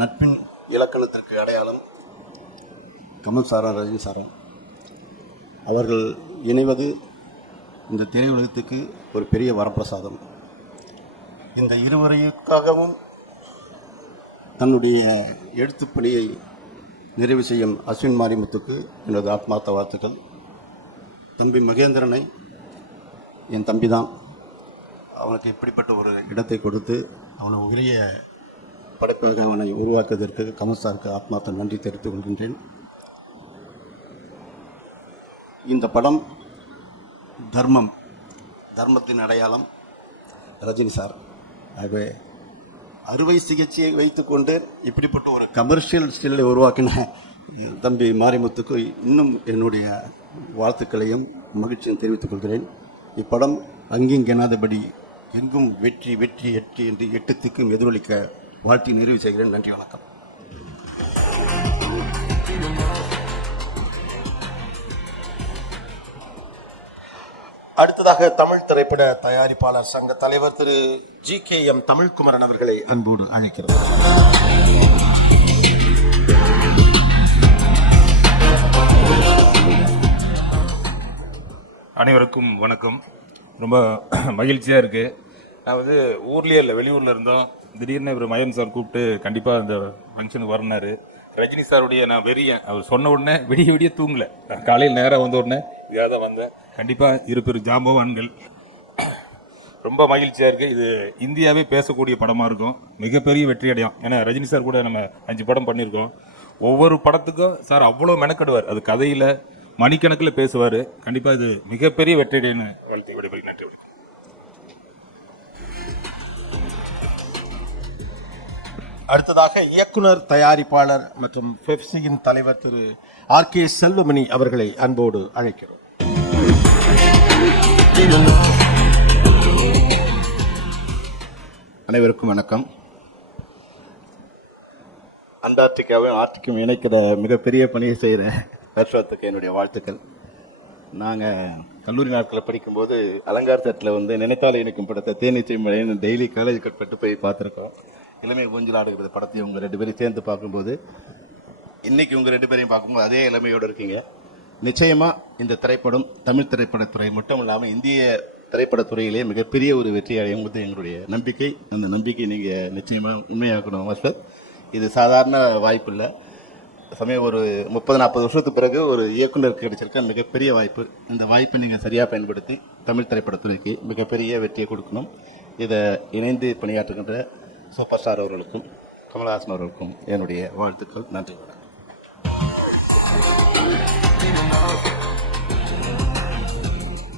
நட்பின் இலக்கணத்திற்கு அடையாளம் கமல் சாரா ரஜினி சாரா அவர்கள் இணைவது இந்த திரையுலகத்துக்கு ஒரு பெரிய வரப்பிரசாதம். இந்த இருவரைக்காகவும் தன்னுடைய எழுத்துப்பணியை நிறைவு செய்யும் அஸ்வின் மாரிமுத்துக்கு எனது ஆத்மார்த்த வாழ்த்துக்கள். தம்பி மகேந்திரனை என் தம்பி தான், அவனுக்கு இப்படிப்பட்ட ஒரு இடத்தை கொடுத்து அவனை உரிய படைப்பாக அவனை உருவாக்குவதற்கு கமல் சாருக்கு ஆத்மார்த்த நன்றி தெரிவித்துக் கொள்கின்றேன். இந்த படம் தர்மத்தின் அடையாளம் ரஜினி சார். ஆகவே அறுவை சிகிச்சையை வைத்துக்கொண்டு இப்படிப்பட்ட ஒரு கமர்ஷியல் ஸ்டில்லை உருவாக்கின தம்பி மாரிமுத்துக்கு இன்னும் என்னுடைய வாழ்த்துக்களையும் மகிழ்ச்சியும் தெரிவித்துக் கொள்கிறேன். இப்படம் அங்கிங்கெனாதபடி எங்கும் வெற்றி வெற்றி வெற்றி என்று 8 திக்கும் எதிரொலிக்க வாழ்த்தி நிறைவு செய்கிறேன். நன்றி, வணக்கம். அடுத்ததாக தமிழ் திரைப்பட தயாரிப்பாளர் சங்க தலைவர் திரு GKM தமிழ்குமரன் அவர்களை அன்போடு அழைக்கிறோம். அனைவருக்கும் வணக்கம். ரொம்ப மகிழ்ச்சியாக இருக்குது. நான் வந்து ஊர்லேயே இல்லை, வெளியூரில் இருந்தோம். திடீர்னு இவர் மயம் சார் கூப்பிட்டு கண்டிப்பாக இந்த ஃபங்க்ஷனுக்கு வரனார். ரஜினி சாருடைய நான் அவர் சொன்ன உடனே விடிய தூங்கலை. நான் காலையில் நேராக வந்த உடனே இதாக தான் வந்தேன். கண்டிப்பாக இரு ஜாம்பவான்கள். ரொம்ப மகிழ்ச்சியாக இருக்குது. இது இந்தியாவே பேசக்கூடிய படமாக இருக்கும். மிகப்பெரிய வெற்றி அடையும். ஏன்னா ரஜினி சார் கூட நம்ம 5 படம் பண்ணியிருக்கோம். ஒவ்வொரு படத்துக்கும் சார் அவ்வளோ மெனக்கெடுவார். அது கதையில் மணிக்கணக்கில் பேசுவார். கண்டிப்பாக இது மிகப்பெரிய வெற்றியடைன்னு வாழ்த்து விடைபெறுகிறேன். நன்றி. அடுத்ததாக இயக்குனர், தயாரிப்பாளர் மற்றும் பெப்சியின் தலைவர் திரு RK செல்வமணி அவர்களை அன்போடு அழைக்கிறோம். அனைவருக்கும் வணக்கம். அண்டார்டிகாவும் ஆர்டிக்கும் இணைக்கிற மிகப்பெரிய பணியை செய்கிற ஹர்ஷத்துக்கு என்னுடைய வாழ்த்துக்கள். நாங்கள் கல்லூரி நாட்களில் படிக்கும்போது அலங்கார் தட்டில் வந்து நினைத்தால் இணைக்கும் படத்தை தேனீச்சை மழைன்னு டெய்லி காலேஜ் கட்பட்டு போய் பார்த்துருக்கோம். இளமை ஊஞ்சல் ஆடுகிற படத்தையும் உங்கள் 2 பேரையும் சேர்ந்து பார்க்கும்போது, இன்றைக்கி உங்கள் 2 பேரையும் பார்க்கும்போது அதே இளமையோடு இருக்கீங்க. நிச்சயமாக இந்த திரைப்படம் தமிழ் திரைப்படத்துறை மட்டும் இல்லாமல் இந்திய திரைப்படத்துறையிலே மிகப்பெரிய ஒரு வெற்றி அடையும்போது எங்களுடைய நம்பிக்கை. அந்த நம்பிக்கை நீங்கள் நிச்சயமாக உண்மையாக்கணும் மாஸ்டர். இது சாதாரண வாய்ப்பு இல்லை. சமயம் ஒரு 30-40 வருஷத்துக்கு பிறகு ஒரு இயக்குனருக்கு கிடைச்சிருக்க மிகப்பெரிய வாய்ப்பு. இந்த வாய்ப்பை நீங்கள் சரியாக பயன்படுத்தி தமிழ் திரைப்படத்துறைக்கு மிகப்பெரிய வெற்றியை கொடுக்கணும். இதை இணைந்து பணியாற்றுகின்ற சூப்பர் ஸ்டார் அவர்களுக்கும் கமல்ஹாசன் அவர்களுக்கும் என்னுடைய வாழ்த்துக்கள். நன்றி.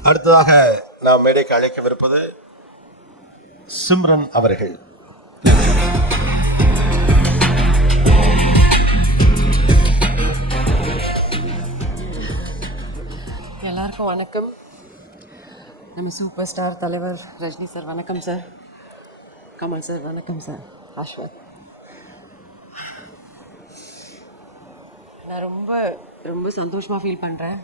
அடுத்ததாக நாம் மேடைக்கு அழைக்கவிருப்பது சிம்ரன் அவர்கள். எல்லாருக்கும் வணக்கம். நம்ம சூப்பர் ஸ்டார் தலைவர் ரஜினி சார் வணக்கம் சார். கமல் சார் வணக்கம் சார். அஸ்வத், நான் ரொம்ப ரொம்ப சந்தோஷமாக ஃபீல் பண்ணுறேன்.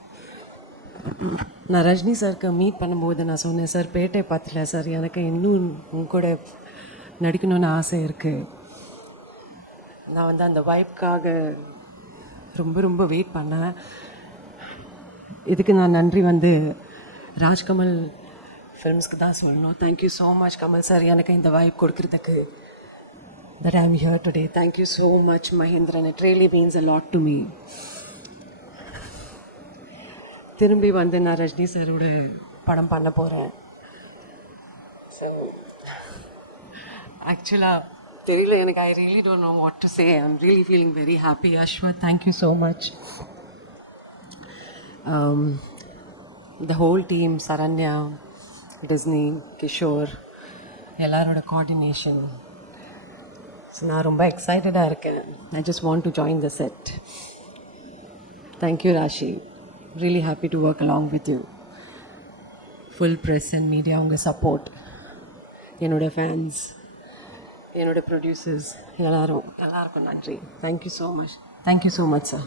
நான் ரஜினி சாருக்கு மீட் பண்ணும்போது நான் சொன்னேன், சார் பேட்டை பார்த்துல சார் எனக்கு இன்னும் உங்க கூட நடிக்கணும்னு ஆசை இருக்குது. நான் வந்து அந்த வாய்ப்புக்காக ரொம்ப ரொம்ப வெயிட் பண்ணேன். இதுக்கு நான் நன்றி வந்து ராஜ்கமல் ஃபிலிம்ஸ்க்கு தான் சொல்லணும். Thank you so much Kamal sir எனக்கு இந்த வாய்ப்பு கொடுக்கறதுக்கு. that I'm here today. Thank you so much Mahendran. It really means a lot to me. திரும்பி வந்து நான் ரஜினி சாரோட படம் பண்ண போகிறேன். ஸோ ஆக்சுவலாக தெரியல எனக்கு. I really don't know what to say. I'm really feeling very happy. Ashwath, thank you so much. The whole team, Saranya, Disney, Kishore, எல்லாரோட கோஆர்டினேஷன். ஸோ நான் ரொம்ப எக்ஸைட்டடாக இருக்கேன். I just want to join the set. Thank you Rashi. Really happy to work along with you. Full press and media, உங்கள் சப்போர்ட், என்னோட ஃபேன்ஸ், என்னோட ப்ரொடியூசர்ஸ் எல்லாருக்கும் நன்றி. Thank you so much. Thank you so much sir.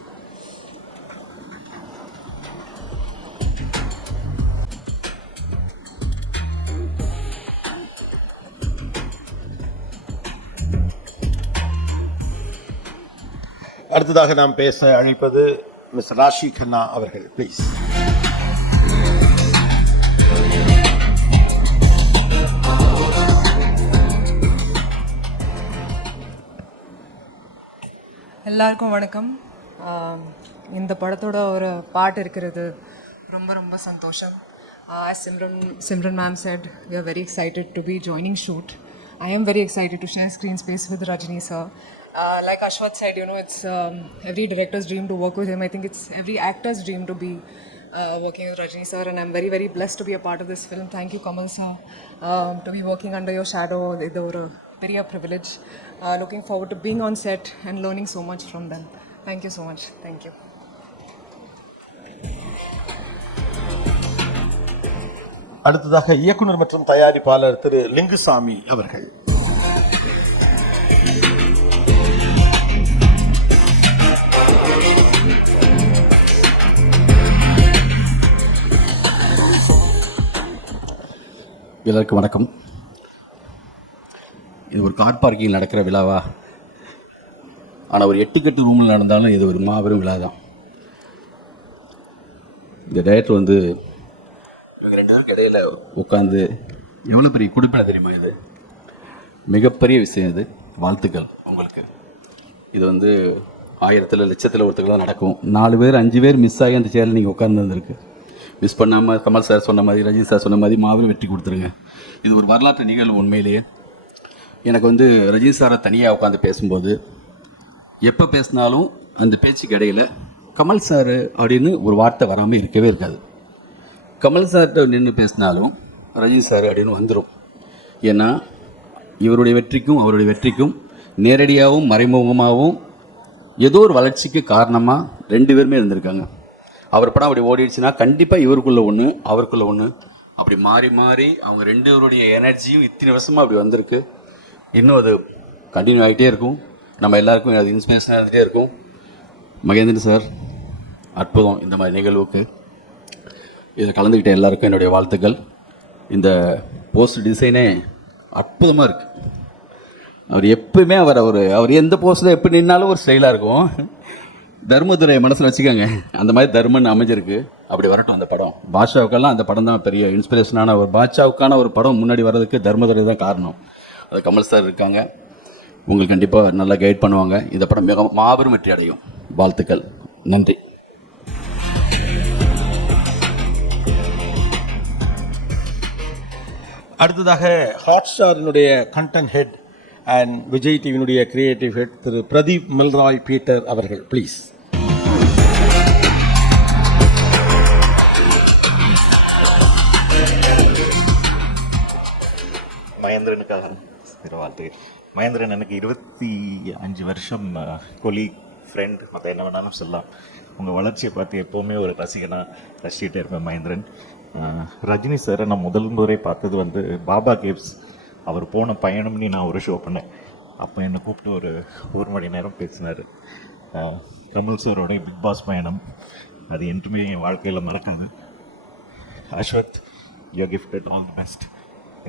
அடுத்ததாக நாம் பேச அழைப்பது மிஸ் ராஷி கண்ணா அவர்கள். ப்ளீஸ். எல்லாருக்கும் வணக்கம். இந்த படத்தோட ஒரு பாட்டு இருக்கிறது ரொம்ப ரொம்ப சந்தோஷம். As Simran ma'am said, we are very excited to be joining shoot. I am very excited to share screen space with Rajini sir. Like Ashwath said, you know, it's every director's dream to work with him. I think it's every actor's dream to be working with Rajini sir, and I'm very very blessed to be a part of this film. Thank you Kamal sir. To be working under your shadow, it's a very privilege. Looking forward to being on set and learning so much from them. Thank you so much. Thank you. அடுத்ததாக இயக்குனர் மற்றும் தயாரிப்பாளர் திரு லிங்குசாமி அவர்கள். எல்லாருக்கும் வணக்கம். இது ஒரு கார் பார்க்கிங் நடக்கிற விழாவா? ஆனால் ஒரு 8 ரூமில் நடந்தாலும் இது ஒரு மாபெரும் விழா தான். இந்த டைரக்டர் வந்து இவங்க 2 பேருக்கு இடையில உட்காந்து எவ்வளோ பெரிய குடிப்பனை தெரியுமா? இது மிகப்பெரிய விஷயம். இது வாழ்த்துக்கள் உங்களுக்கு. இது வந்து 1000 லட்சத்தில் ஒருத்தர்கள் தான் நடக்கும். 4 பேர் 5 பேர் மிஸ் ஆகி அந்த சேரில் நீங்கள் உட்காந்துருக்கு. மிஸ் பண்ணாமல் கமல் சார் சொன்ன மாதிரி, ரஜினி சார் சொன்ன மாதிரி மாபெரும் வெற்றி கொடுத்துருங்க. இது ஒரு வரலாற்று நிகழ்வு. உண்மையிலேயே எனக்கு வந்து ரஜினி சாரை தனியாக உட்காந்து பேசும்போது எப்போ பேசினாலும் அந்த பேச்சுக்கு இடையில் கமல் சார் அப்படின்னு ஒரு வார்த்தை வராமல் இருக்கவே இருக்காது. கமல் சார்கிட்ட நின்று பேசினாலும் ரஜினி சார் அப்படின்னு வந்துடும். ஏன்னா இவருடைய வெற்றிக்கும் அவருடைய வெற்றிக்கும் நேரடியாகவும் மறைமுகமாகவும் ஏதோ ஒரு வளர்ச்சிக்கு காரணமாக 2 பேருமே இருந்திருக்காங்க. அவர் படம் அப்படி ஓடிடுச்சுன்னா கண்டிப்பாக இவருக்குள்ள ஒன்று அவருக்குள்ள ஒன்று அப்படி மாறி மாறி அவங்க 2 பேருடைய எனர்ஜியும் இத்தனை வருஷமாக அப்படி வந்திருக்கு. இன்னும் அது கண்டினியூ ஆகிட்டே இருக்கும். நம்ம எல்லாருக்கும் அது இன்ஸ்பிரேஷனாக இருந்துகிட்டே இருக்கும். மகேந்திரன் சார் அற்புதம். இந்த மாதிரி நிகழ்வுக்கு இதில் கலந்துக்கிட்ட எல்லாருக்கும் என்னுடைய வாழ்த்துக்கள். இந்த போஸ்ட் டிசைனே அற்புதமாக இருக்குது. அவர் எப்பவுமே அவர் எந்த போஸ்ட்டில் எப்படி நின்னாலும் ஒரு ஸ்டைலாக இருக்கும். தர்மதுரை மனசில் வச்சுக்கோங்க. அந்த மாதிரி தர்மன் அமைஞ்சிருக்கு. அப்படி வரட்டும் அந்த படம். பாட்ஷாவுக்கெல்லாம் அந்த படம் தான் பெரிய இன்ஸ்பிரேஷனான ஒரு பாட்ஷாவுக்கான ஒரு படம் முன்னாடி வர்றதுக்கு தர்மதுரை தான் காரணம். அது கமல் சார் இருக்காங்க. உங்களுக்கு கண்டிப்பாக நல்லா கைட் பண்ணுவாங்க. இந்த படம் மிக மாபெரும் வெற்றி அடையும். வாழ்த்துக்கள். நன்றி. அடுத்ததாக ஹாட்ஸ்டாரினுடைய கண்டென்ட் ஹெட் அண்ட் விஜய் டிவியினுடைய creative head Thiru Pradeep Milroy Peter அவர்கள் ப்ளீஸ். மகேந்திரனுக்காக வாழ்த்து. மகேந்திரன் எனக்கு 25 வருஷம் கொலீக், ஃப்ரெண்ட், மற்ற என்ன வேணாலும் சொல்லலாம். உங்கள் வளர்ச்சியை பார்த்து எப்போவுமே ஒரு ரசிகனாக ரசிச்சுட்டே இருப்பேன் மகேந்திரன். ரஜினி சாரை நான் முதல் முறை பார்த்தது வந்து பாபா கேவ்ஸ். அவர் போன பயணம்னு நான் ஒரு ஷோ பண்ணேன். அப்போ என்னை கூப்பிட்டு ஒரு 1 மணி நேரம் பேசினார். கமல் சாரோட பிக் பாஸ் பயணம் அது என்றுமே என் வாழ்க்கையில் மறக்காது. Ashwath, you gifted all the best.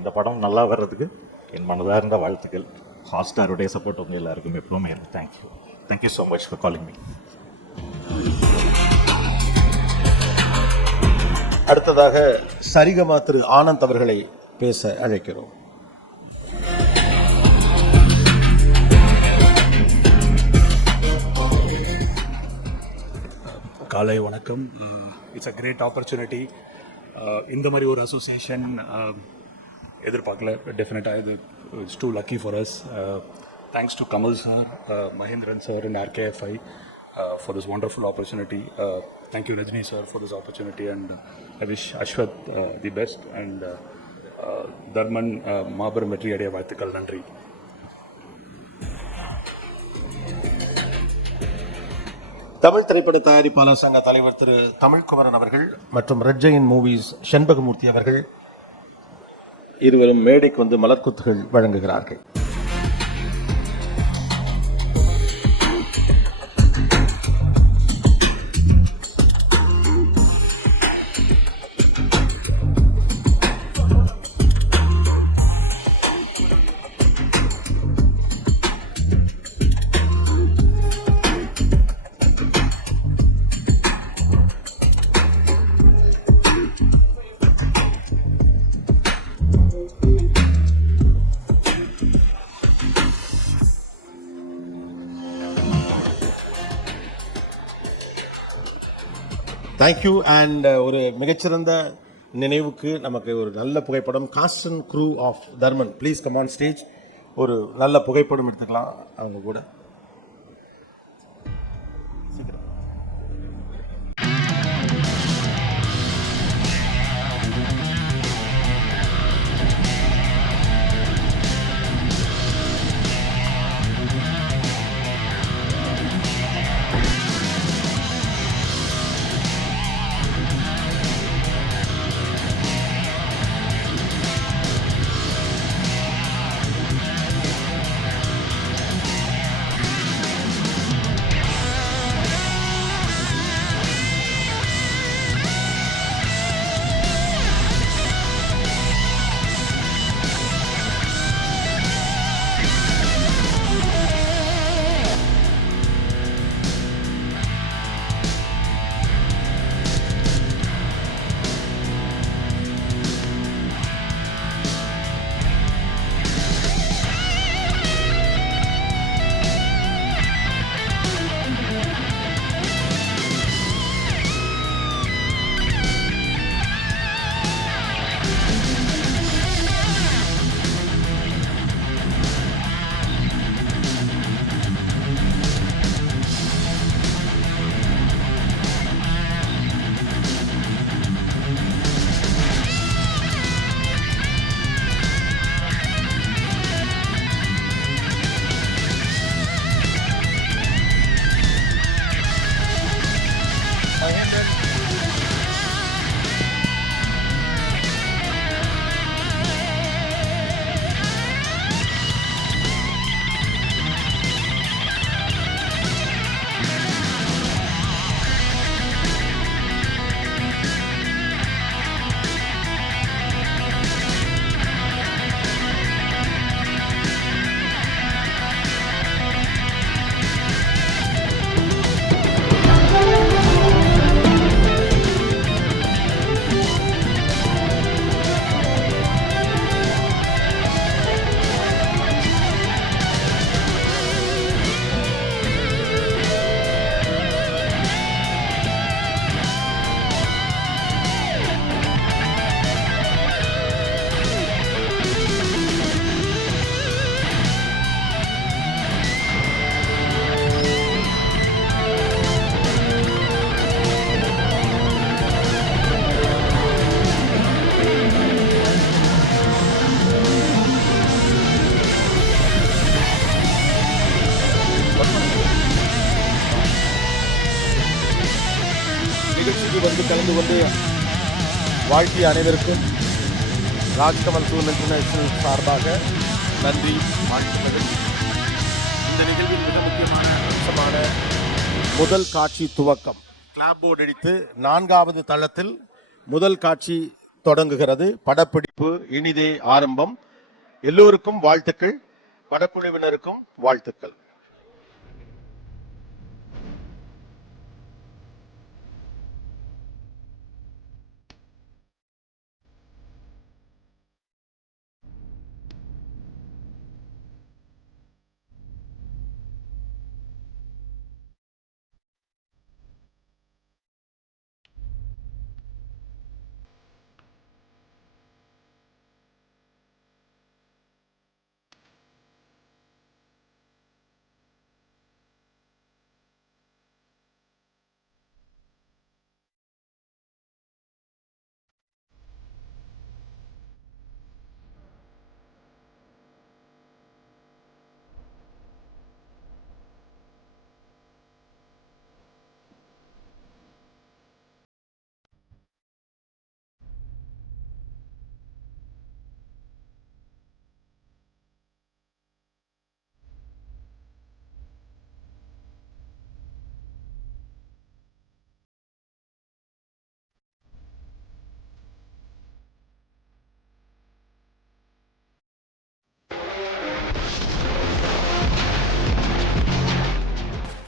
இந்த படம் நல்லா வர்றதுக்கு என் மனதார்ந்த வாழ்த்துக்கள். ஹாட்ஸ்டாருடைய சப்போர்ட் வந்து எல்லாருக்கும் எப்பவுமே இருக்கும். Thank you. Thank you so much for calling me. அடுத்ததாக சரிகமா திரு ஆனந்த் அவர்களை பேச அழைக்கிறோம். காலை வணக்கம். It's a great opportunity. இந்த மாதிரி ஒரு அசோசியேஷன் எதிர்பார்க்கல. டெஃபினட்டாக இது it's too lucky for us. Thanks to Kamal sir, Mahendran sir and RKFI for this wonderful opportunity. Thank you Rajni sir for this opportunity, and I wish Ashwath the best, and Dharman மாபெரும் வெற்றி அடைய வாழ்த்துக்கள். நன்றி. தமிழ் திரைப்பட தயாரிப்பாளர் சங்க தலைவர் திரு தமிழ்குமரன் அவர்கள் மற்றும் ரெட் ஜெயின் மூவிஸ் செண்பகமூர்த்தி அவர்கள் இருவரும் மேடைக்கு வந்து மலர்குத்துகள் வழங்குகிறார்கள். தேங்க்யூ. அண்ட் ஒரு மிகச்சிறந்த நினைவுக்கு நமக்கு ஒரு நல்ல புகைப்படம். Cast and crew of Dharman please come on stage. ஒரு நல்ல புகைப்படம் எடுத்துக்கலாம் அவங்க கூட. நிகழ்ச்சிக்கு வந்து கலந்து கொண்டு வாழ்த்திய அனைவருக்கும் ராஜ்கமல் டூர் இன்டர்நேஷனல் சார்பாக நன்றி வாழ்த்துக்கள். இந்த நிகழ்வில் மிக முக்கியமான அம்சமான முதல் காட்சி துவக்கம். கிளாப் போர்டு அடித்து 4வது தளத்தில் முதல் காட்சி தொடங்குகிறது. படப்பிடிப்பு இனிதே ஆரம்பம். எல்லோருக்கும் வாழ்த்துக்கள். படக்குழுவினருக்கும் வாழ்த்துக்கள்.